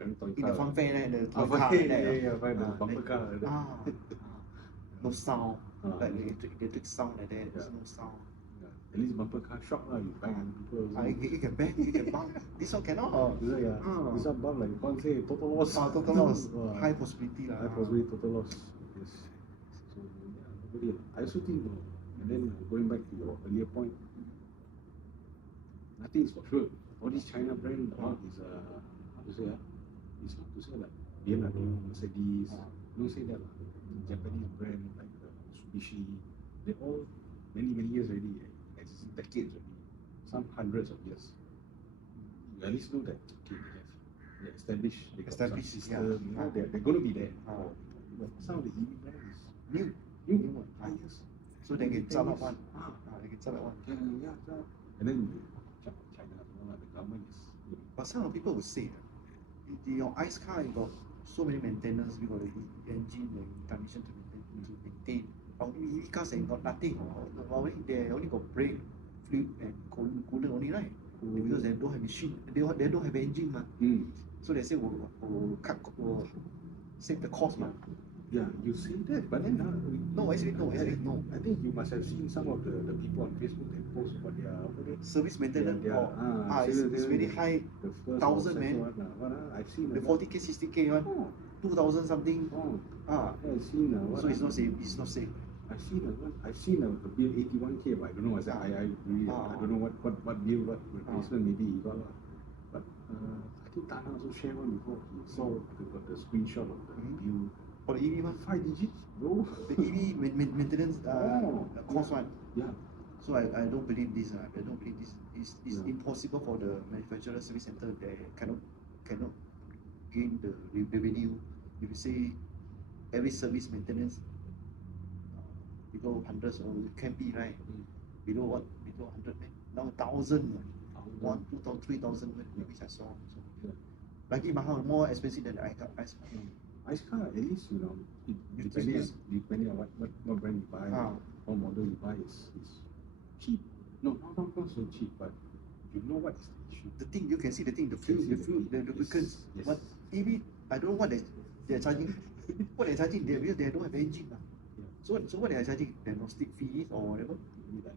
Driving toy in the car. fun fair right, the toy Ah, car yeah, like yeah, right, the Ah, bumper then- car like that. No sound. Ah. Like the electric sound like that. There's Yeah. no sound. Yeah. At least bumper car shock lah, you bang into people. Also. You can bang, you can bump. This one cannot. Oh, is it? Yeah. Ah. This one bump like you can't say total loss. Total loss. Wow. High possibility lah. High possibility total loss. Yes. So yeah, nobody. I also think, and then going back to your earlier point, nothing is for sure. All these China brand is how to say it's not to say like BMW, Mercedes. Don't say that lah. Japanese brand like Mitsubishi, they all many years already, existing decades already, some hundreds of years. You at least know that okay, they established, they got some Established, system, yeah. you know, they're going to be there. Ah. But some of the EV brands is New. new one, 5 years. So they can sell out 10 one. years. They can sell out one. Yeah. And then China, you know, like the government is. But some of people will say that your ICE car you got so many maintenance, you got the engine and transmission to maintain. Our EV cars ain't got nothing. They only got brake, fluid and coolant only, right? Because they don't have machine, they don't have engine, man. So they say will save the cost, man. Yeah, you see that, but then No, actually no. I think you must have seen some of the people on Facebook that post about their Service maintenance, it's very high. the first 1,000, or man. second one, what, I've seen The 40K, 60K one, Oh, 2,000 something. oh, Ah, yeah, I've seen what, so it's not safe. It's not safe. I've seen a bill 81K, but I don't know. I really I don't know what bill, what replacement maybe he got, but I think Tana also shared one before. He saw the screenshot of the bill. For the EV one, 5 digits, bro. the EV maintenance cost one. Yeah. So I don't believe this. I don't believe this. It's Yeah. impossible for the manufacturer service center. They cannot gain the revenue. If you say every service maintenance below hundreds, or it can be right. Below what? Below 100, man. Now 1,000, 1, 2,000, 3,000, which I saw. So Yeah. lagi mahal, more expensive than I got. Ice car, at least, you know, depending on what brand you buy, what model you buy, is cheap. No, not so cheap, but you know what is the issue. The thing you can see the thing, the fuel, the lubricants. Yes. But EV, I don't know what they're charging. What they're charging, they don't have engine. Yeah. So So what they are charging? Diagnostic fees or whatever?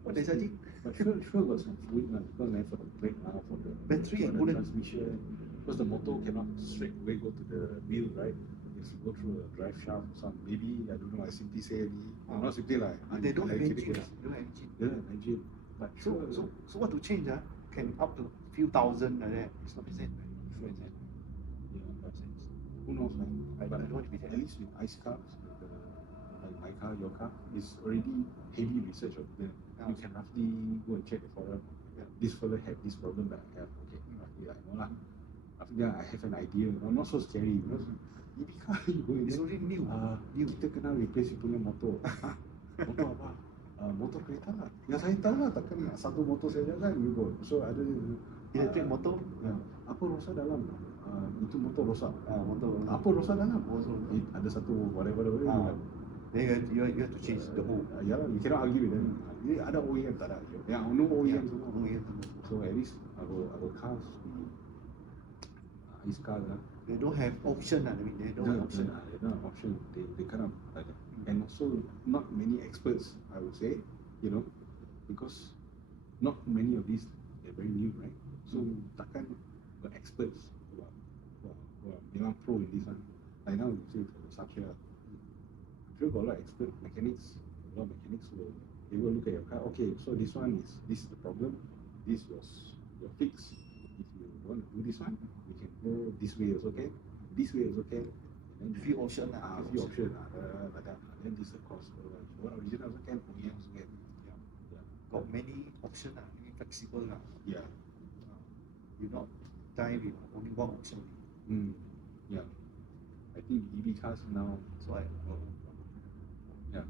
What they're charging? But sure got some fluid lah, because then for the brake now, for the Battery and for the coolant. transmission, because the motor cannot straight away go to the wheel, right? It has to go through a drive shaft or some. Maybe I don't know. I simply say not simply like They don't have engine. They They don't have engine. don't have engine. But So what to change? Can up to few thousand like that. It's not make sense. Sure, is it? yeah, but who knows, man? I But don't want to be there. at least with ICE cars, like my car, your car, is already heavy research of them. You can roughly go and check the forum. This fella had this problem that I have. Okay, roughly I know lah. After that, I have an idea. Not so scary. Because EV car, you go in It's there, already new. kita kena replace you punya motor. Motor apa? Motor kereta lah. Ya saya tahu lah, takkan satu motor saja kan you go. So ada Electric motor. apa rosak dalam? Itu motor rosak. Motor. Apa rosak dalam? Ada satu whatever. Then you have to change the whole. Ya lah, you cannot argue with them. Ini ada OEM tak ada. Yang no OEM semua. OEM. So at least our cars, ICE car lah. They don't have option. I mean, they don't have option. They don't have option. They kind of like that. And also not many experts, I would say, because not many of these they're very new, right? So takkan the experts who are memang pro in this one. Like now you say for Sakya, I'm sure got a lot of expert mechanics. A lot of mechanics they will look at your car. Okay, so this is the problem. This was your fix. If you want to do this one, we can go this way also okay. This way is okay. And then Few option few option like that. Then this is the cost. You want original also can, OEM also can. Got many option. Flexible. Yeah. You not die with only one option. Yeah. I think EV cars now. So Yeah.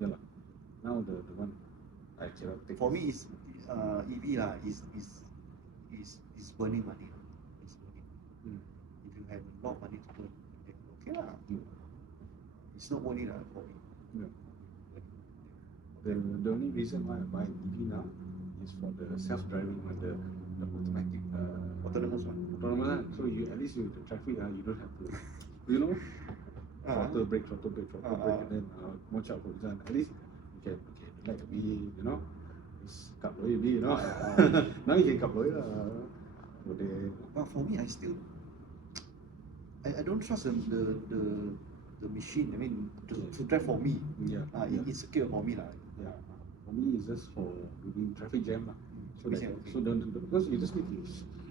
Yeah lah. Now the one I cannot take. for me is EV lah is burning money. It's burning. If you have a lot of money to burn, then okay lah. It's not worth it for me. Yeah. The only reason why I buy EV now is for the self-driving one, the automatic Autonomous one. autonomous one. So you at least you the traffic you don't have to throttle brake, and then watch out for this one. At least you can like a bit, just cut away a bit, now you can cut away for the But for me, I don't trust the machine. I mean, to drive for me. It's secure for me lah. Yeah. For me, it's just for doing traffic jam lah. So don't because you just need to,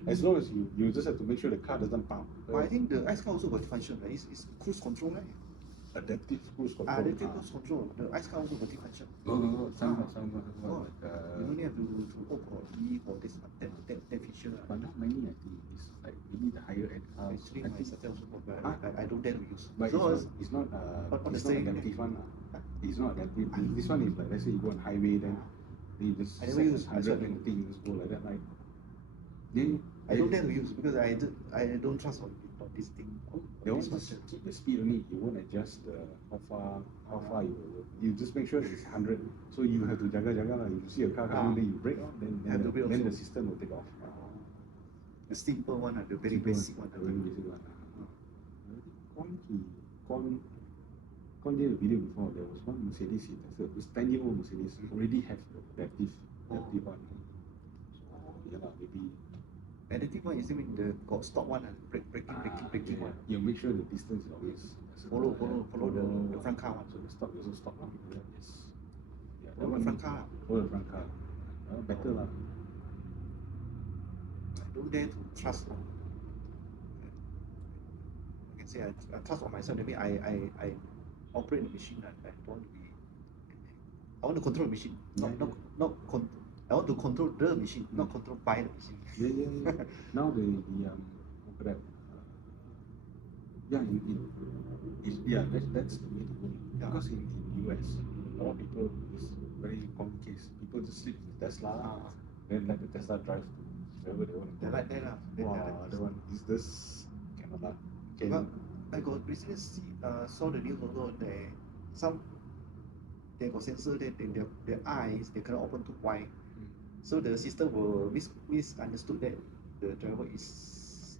as long as you just have to make sure the car doesn't pump. But I think the ICE car also got function, right? It's cruise control, right? Adaptive cruise control. Adaptive cruise control. The ICE car also got function. No. Some Oh, you only have to opt for E for this that feature. but not many. I think it's like maybe the higher end cars. Actually, I my think, sister also got, but I don't dare to use. but So it's not on the it's not same- adaptive one. It's not adaptive. This one is like, let's say you go on highway, then you just I never use. 100 and thing just go like that, right? Then I don't dare to use because I don't trust on this thing. They this won't just function. keep the speed only. You won't adjust how far you just make sure it's 100. So you have to jaga lah. If you see a car coming, then you brake on, then Have to brake then also. the system will take off. The simple one, the very Simple basic one. the very basic one. Con did a video before. There was one Mercedes he tested. This 10-year-old Mercedes already have the adaptive one. So yeah lah, maybe. Adaptive one is mean the got stop one, braking one. You make sure the distance is always Follow the front car one. So the stop you also stop lah. Yes. Yeah, that Follow one the front car. Follow the front car. Better lah. I don't dare to trust on. I can say I trust on myself. That means I operate the machine. I don't want to be. I want to control the machine. I want to control the machine, not control by the machine. Yeah. Now the what that? That's the way to go. Yeah. Because in US, a lot of people is very common case. People just sleep with Tesla, then let the Tesla drive to wherever they want to They go. like that lah. Wow, the one is this cannot lah. But I got recently saw the news also. They got sensor that their eyes they cannot open too wide. So the system will misunderstood that the driver is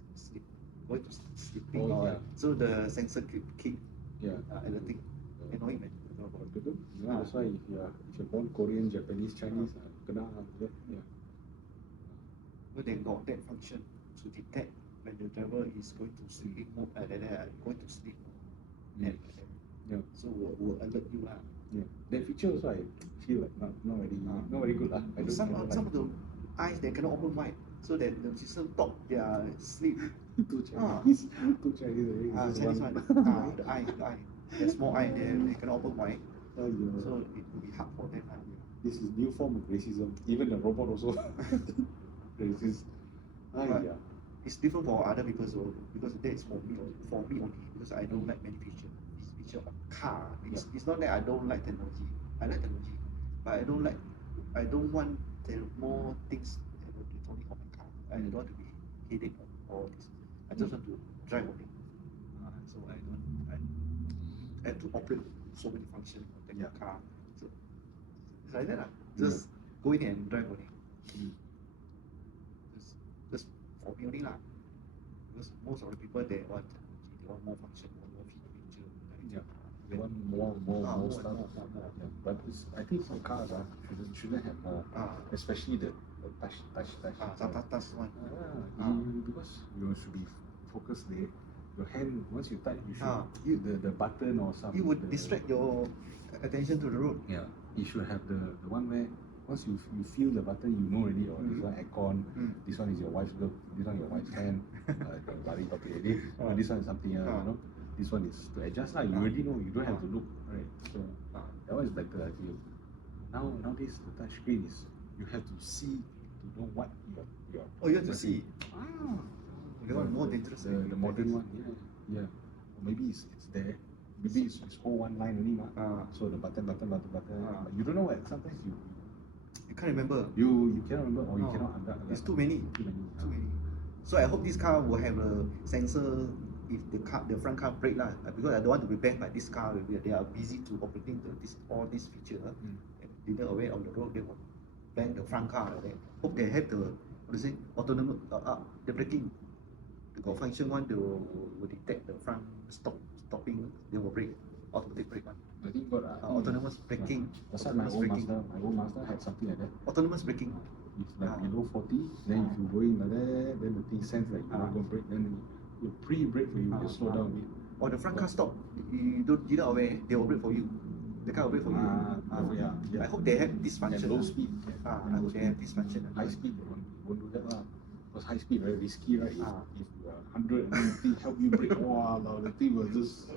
going to sleeping. Oh, yeah. So the sensor keep Yeah. alerting. That's why if you're born Korean, Japanese, Chinese, kena yeah. But they got that function to detect when the driver is going to sleep mode, going to sleep mode. And, Yeah. so will alert you lah. Yeah. That feature also I feel like not very good lah. I don't Some like of the eyes they cannot open wide, so that the system thought they are asleep. two Chinese, two Chinese. Chinese one. The eye, the small eye they cannot open wide, so it will be hard for them. This is new form of racism. Even the robot also racist. But it's different for other people also, because that is for me only, because I don't like many features. This feature of car. It's not that I don't like technology. I like technology, but I don't want more things electronic on my car. I don't want to be headache of all this. I just want to drive only. So I have to operate so many functions on the car. So it's like that. Just go in and drive only. Just for me only lah. Because most of the people they want technology, they want more function, more feature. They want more stuff. Yeah. But I think some cars shouldn't have more, especially the touch one. Because you should be focused there. Your hand, once you touch, you should the button or something. You would distract your attention to the road. Yeah, you should have the one where once you feel the button, you know already. Or this one aircon, this one is your wife's glove, this one your wife's hand. This one is something else. You know, this one is to adjust. You already know. You don't have to look. Right. So that one is better, I feel. Nowadays the touch screen is you have to see to know what your you have to see. The one more dangerous. The modern one, yeah. Or maybe it's there. Maybe it's whole one line only, so the button. But you don't know what. Sometimes you can't remember. You cannot remember, or you cannot. It's too many. So I hope this car will have a sensor if the front car brake lah. Because I don't want to be banned by this car. They are busy to operating all these features. And they're away on the road, they will ban the front car. Hope they have the autonomous the braking. They got function one, they will detect the front stopping. They will brake, automatic brake one. I think got autonomous braking. That's why my old Mazda had something like that. Autonomous braking. It's like below 40, then if you go in like that, then the thing sense like you're not going to brake, then you pre-brake for you, just slow down a bit. Or the front car stop, you're not aware, they will brake for you. The car will brake for you. Yeah. I hope they have this function. Low speed. I hope they have this function. High speed, they won't do that lah. Because high speed very risky, right? If you are 100 and then the thing help you brake, the thing will just,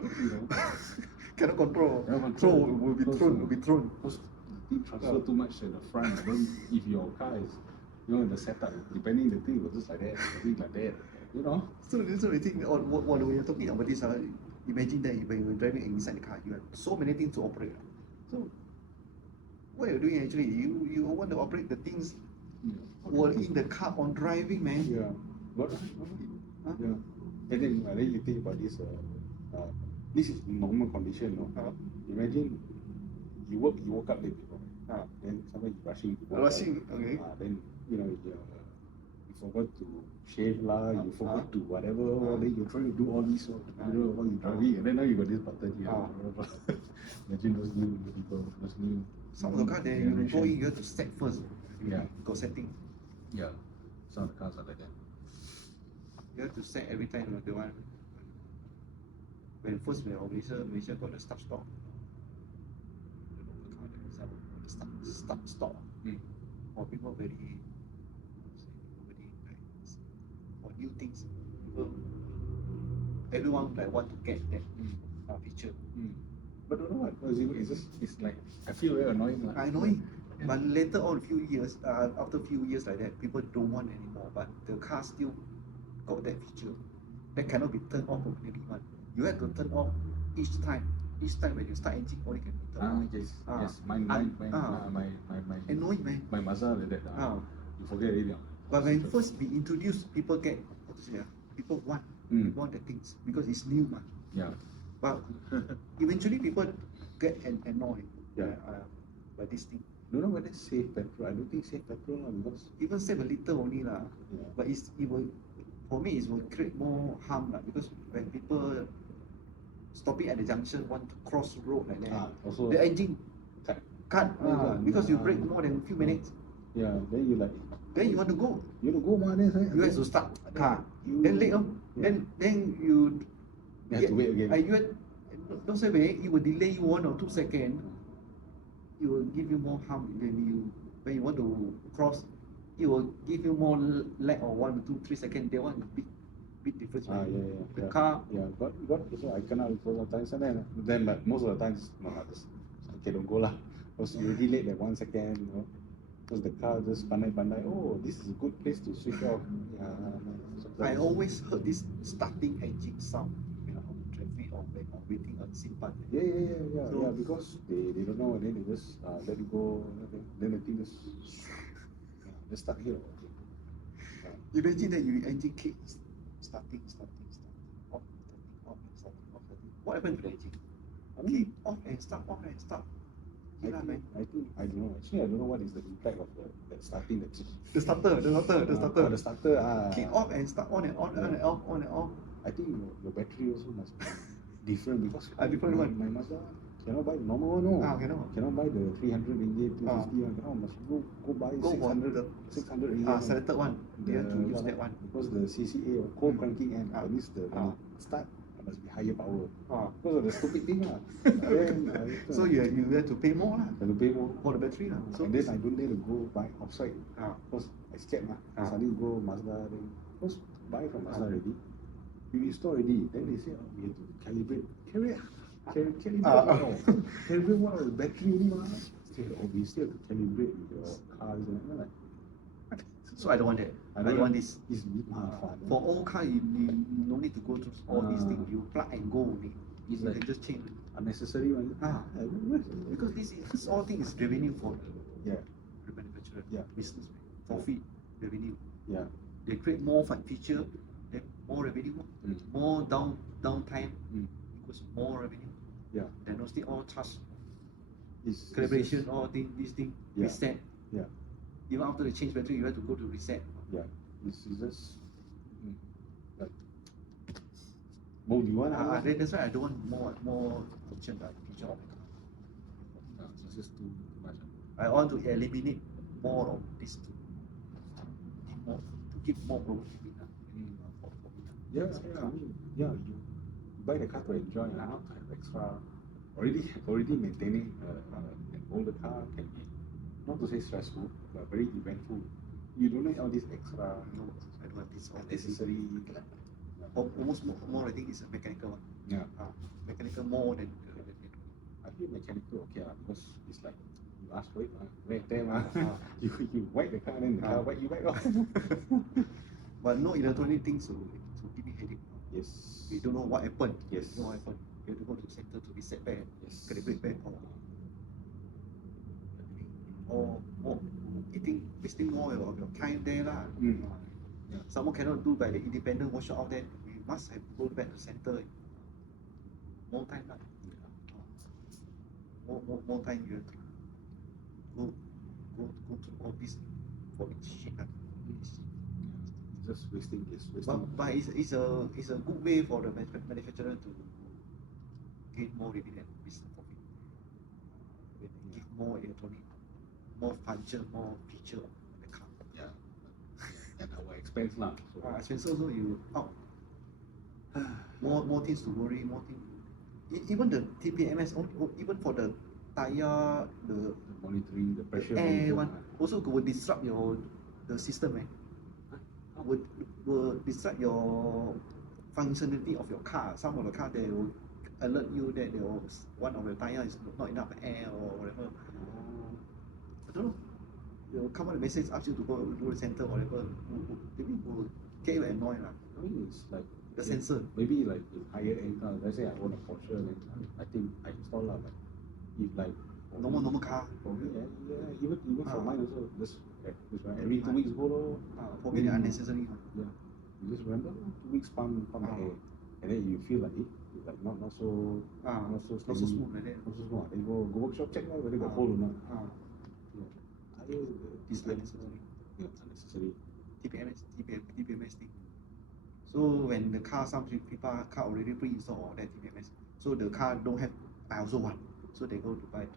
Cannot control. Will be thrown. Because the thing transfer too much at the front. Then if your car is, the setup, depending the thing will just like that, like that. So the thing, when you're talking about this, imagine that when you're driving inside the car, you have so many things to operate. So what you're doing actually, you want to operate the things while in the car on driving, man. Yeah. But yeah. And then you think about this. This is normal condition, no? Imagine you woke up late before. Then somebody rushing. Okay. Then you forgot to shave lah. You forgot to whatever. Then you're trying to do all this. While you're driving, and then now you got this button here. Imagine those new people, those new. Some of the car there, you go in, you have to set first. Yeah. Got setting. Yeah. Some of the cars are like that. You have to set every time the one. When Malaysia got the start stop. The start stop. For people very for new things. Everyone want to get that feature. But don't know what it's like I feel very annoying. Annoying. But later on, after a few years like that, people don't want anymore. But the car still got that feature. That cannot be turned off completely. You have to turn off each time. Each time when you start engine, only can turn off. Yes. My annoying, man. My Mazda like that. You forget it. But when first be introduced, people get people want the things because it's new, man. Yeah. But eventually people get annoyed by this thing. Don't know whether save petrol. I don't think save petrol because even save a little only lah. Yeah. But for me it will create more harm lah, because when people stopping at the junction want to cross road like that, also the engine cut because you break more than a few minutes. Yeah, then you like, Then you want to go. you know, go man, then You have to start the car. You- Then late, Yeah. then you have to wait again. You don't say wait. It will delay you 1 or 2 seconds. It will give you more harm when you want to cross. It will give you more lag or 1 or 2, 3 seconds. That one is big difference. The car. Yeah, but so I cannot for sometimes and then but most of the times no, okay, don't go lah. Because you already late like 1 second, you know. Because the car just pandai, oh, this is a good place to switch off. Yeah, I always heard this starting engine sound when I'm on traffic or when I'm waiting on simpan. Yeah, because they don't know and then they just let it go, then the thing just start here. Imagine that you engine kick starting, off, starting, off. What happened to the engine? Kick off and start, off and start. I don't know. Actually, I don't know what is the impact of that starting the starter. The starter. Kick off and start on and off. I think your battery also must be different because different one. My Mazda cannot buy the normal one. No. Cannot buy the 300 ringgit, 250 one. Cannot. Must go buy 600 ringgit. Selected one. They have to use that one. Because the CCA or cold cranking and at least when it start, it must be higher power. Because of the stupid thing lah. So you have to pay more lah. Have to pay more for the battery lah. So and then I don't dare to go buy outside. Because I scared lah. Suddenly go Mazda then because buy from Mazda already. You install already, then they say, oh, we have to calibrate. Calibrate what of the battery only mah. We still have to calibrate with your cars and like. So I don't want that. I don't want this. It's fun. For all car, you no need to go through all these things. You plug and go only. You can just change. Unnecessary one. Because this all thing is revenue for the manufacturer. Business. Profit, revenue. Yeah. They create more feature, then more revenue, more downtime equals more revenue. Yeah. Diagnostic all trust. Calibration, all this thing, reset. Yeah. Even after the change battery, you have to go to reset. Yeah. This is just like moldy one. That's why I don't want more feature of the car. It's just too much. I want to eliminate more of this to give more productivity. Yeah, you buy the car to enjoy, not to have extra. Already maintaining an older car can be, not to say stressful, but very eventful. You don't need all this extra. No, I don't want this unnecessary. Almost more, I think it's a mechanical one. Yeah. Mechanical more than. I feel mechanical okay because it's like you ask for it, right there, you wipe the car, then the car wipe you back off. But no electronic things to give me headache. Yes. We don't know what happened. Yes. You know what happened. You have to go to the center to reset back. Yes. Calibrate back. Or wasting more of your time there lah. Someone cannot do by the independent workshop out there. We must have to go back to center. More time lah. More time you have to go to all this for each shit. Just wasting. But it's a good way for the manufacturer to gain more revenue and business profit. When they give more electronic, more function, more feature of the car. Yeah. And our expense lah. So expense also you out. More things to worry, more things. Even the TPMS, even for the tire, the monitoring, the pressure air one, also will disrupt the system. Will disrupt your functionality of your car. Some of the car they will alert you that one of the tire is not enough air or whatever. I don't know. They will come out a message ask you to go to the center or whatever. Maybe will get you annoyed lah. I mean it's like the sensor. Maybe like in higher end car. Let's say I own a Porsche, then I think I install lah. Like if like normal car. For me, even for mine also just every 2 weeks go lor. For me, unnecessary. Yeah. You just remember 2 weeks pump air, and then you feel like it's like not so smooth like that. Not so smooth. Then go workshop check whether got hole or not. It's unnecessary. Yeah, it's unnecessary. TPMS thing. So when the car, some people car already pre-installed all that TPMS. So the car don't have. I also want. So they go to buy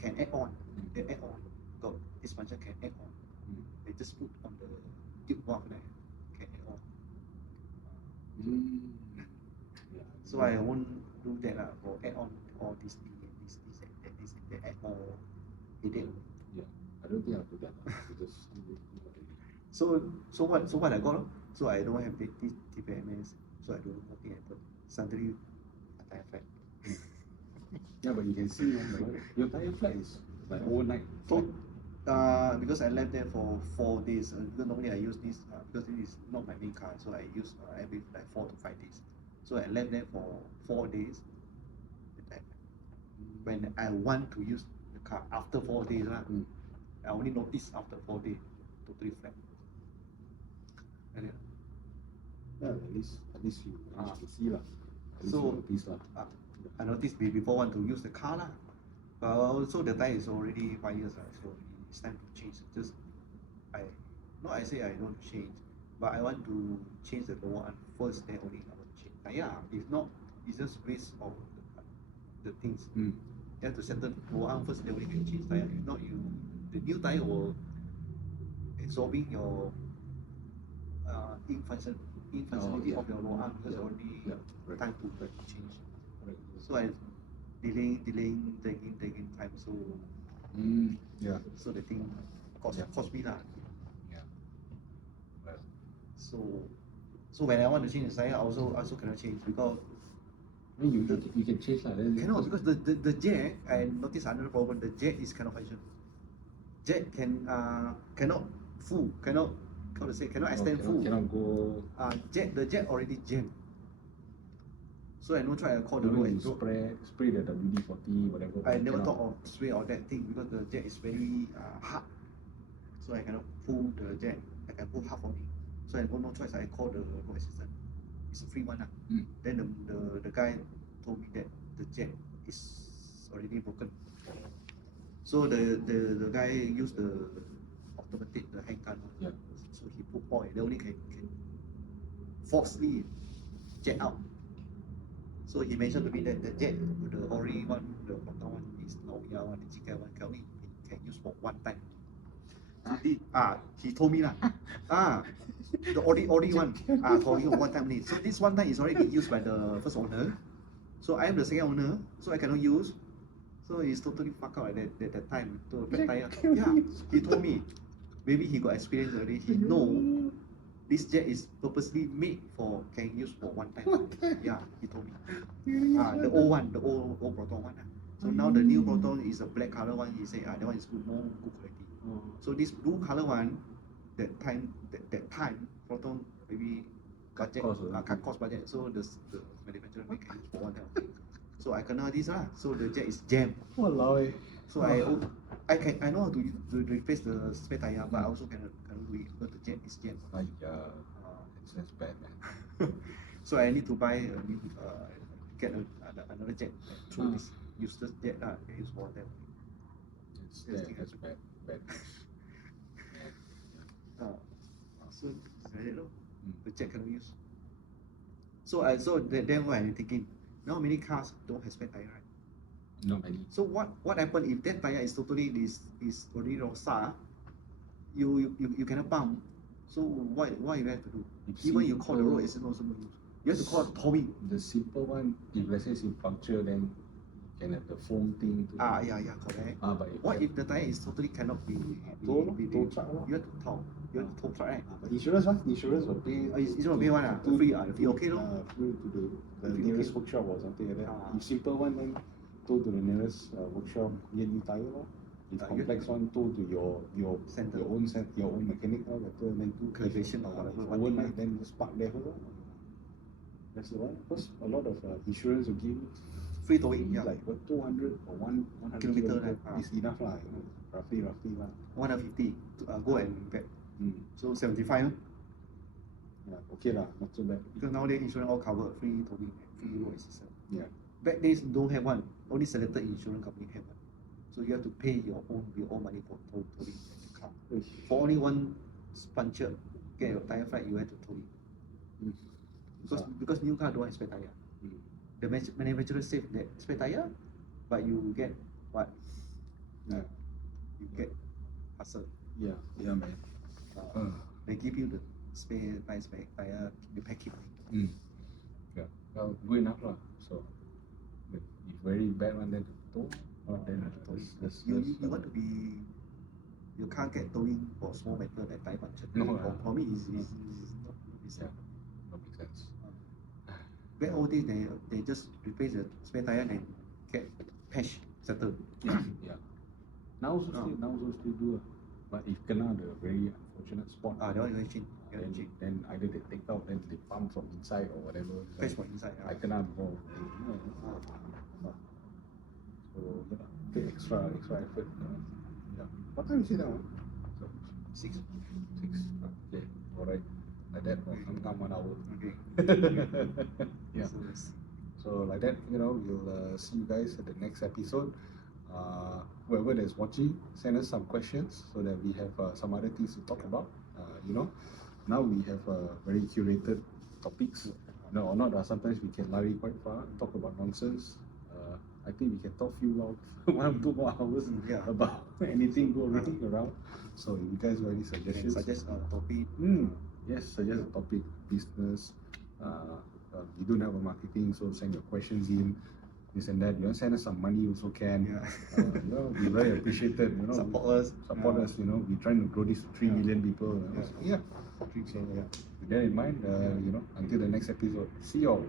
can add on. They add on. Got this function can add on. Mm. They just put on the tube valve there. Can add on. Mm. Yeah. So I won't do that for add on all this add more headache. Yeah. I don't think I'll do that because So what I got? So I don't have this TPMS. So I don't know nothing happen. Suddenly I tire flat. yeah, but you can see your tire flat is like overnight. So because I left there for 4 days. Because normally I use this because this is not my main car. So I use every like 4 to 5 days. So I left there for 4 days. When I want to use the car after 4 days, I only notice after 4 days, totally flat. And then, Yeah, at least you managed to see lah. At least So, you notice lah. I noticed before want to use the car lah. But also the tire is already 5 years so it's time to change. Just I say I don't change, but I want to change the lower one first. Then only I want to change. If not, it's just waste of the things. Mm. You have to settle lower arm first. Then only can change tire. If not, the new tire will absorbing your infunctionality of your lower arm because already right. time to change. Right. So I delaying, taking time. So Yeah. so the thing cost me lah. Yeah. Well, So when I want to change the tire, I also cannot change because I mean, you can change lah. cannot because the jet I noticed another problem. The jet is cannot function. Jet cannot full, cannot how to say cannot extend full. Cannot go. The jet already jammed. So I no try. I call the You road and spray the WD-40 whatever. I never cannot. thought of spray or that thing because the jet is very hard. So I cannot pull the jet. I can pull half only. So I got no choice. I call the road assistant. It's a free one. Then the guy told me that the jet is already broken. So the guy used the automatic, the hand gun. Yeah. So he put oil. They only can forcefully jet out. So he mentioned to me that the jet, the ori one, the bottom one is Laoya one, the chicken one, can use for one time. He told me lah. The ori one, for you one time only. So this one time is already used by the first owner. So I am the second owner, so I cannot use. So he's totally fucked out at that time. So flat tire. Yeah, he told me. Maybe he got experience already. He know this jet is purposely made for can use for one time. Yeah, he told me. The old one, the old Proton one. So now the new Proton is a black color one. He said that one is more good quality. So this blue color one, that time Proton maybe budget cut cost budget. So the manufacturer make use for one time. So I cannot this lah. So the jet is jammed. Walao eh. So I know how to replace the spare tire, but I also cannot do it because the jet is jammed. That's bad, man. So I need to buy get another jet through this useless jet use for them. That's bad. Bad. So it's like that, no? The jet cannot use. So then what I'm thinking, now many cars don't have spare tire, right? Not many. So what happen if that tire is totally is already rosa? You cannot pump. So what you have to do? Even you call the road assistant also no use. You have to call towing. The simple one, if let's say it's in puncture, then you can have the foam thing. Yeah, correct. But What if the tire is totally cannot be tow truck? You have to tow. You have to tow truck, right? But insurance will pay. It's not pay one free fee okay no? Free to the nearest workshop or something like that. If simple one, then tow to the nearest workshop nearly tire lor. If complex one, tow to your Center. your own mechanic or then do Calculation or whatever. Overnight, then just park there lor. That's the one. Because a lot of insurance will give Free towing, yeah. like what 200 or 100 Kilometer, is enough lah. Roughly lah. 150 go and back. So 75. Yeah, okay lah, not so bad. Because nowadays insurance all cover free towing, free road assistance. Yeah. Back days don't have one. Only selected insurance company have one. So you have to pay your own money for towing the car. For only one puncture, get your tire flat, you have to tow it. Because new car don't have spare tire. The manufacturer save that spare tire, but you get what Yeah. You get hustle. Yeah, yeah, man. They give you the spare tire, the packet. Yeah, well, good enough lah. So, if very bad one, then tow. Then You want to be, you can't get towing for small matter like tire puncture. No, for me is not it's yeah, no make sense. back old days they just replace the spare tire and get patch settled. Yeah. Now also still do. But if kena the very unfortunate spot, That one you change. then either they take out, then they pump from inside or whatever. Patch from inside. I kena before. So take extra effort. Yeah. What time is it now? So, 6. 6. Okay. Alright. Like that, come 1 hour. Okay. Yeah. So like that, we'll see you guys at the next episode. Whoever that's watching, send us some questions so that we have some other things to talk about. Now we have very curated topics. No, or not. Sometimes we can lari quite far, talk about nonsense. I think we can talk few hours, 1 or 2 more hours about anything going around. So if you guys have any suggestions, Suggest a topic. Yes, suggest a topic, business. You don't have a marketing, so send your questions in. This and that. Send us some money also can. We very appreciated. Support us. We're trying to grow this to 3 million people. So, So with that in mind, until the next episode. See y'all.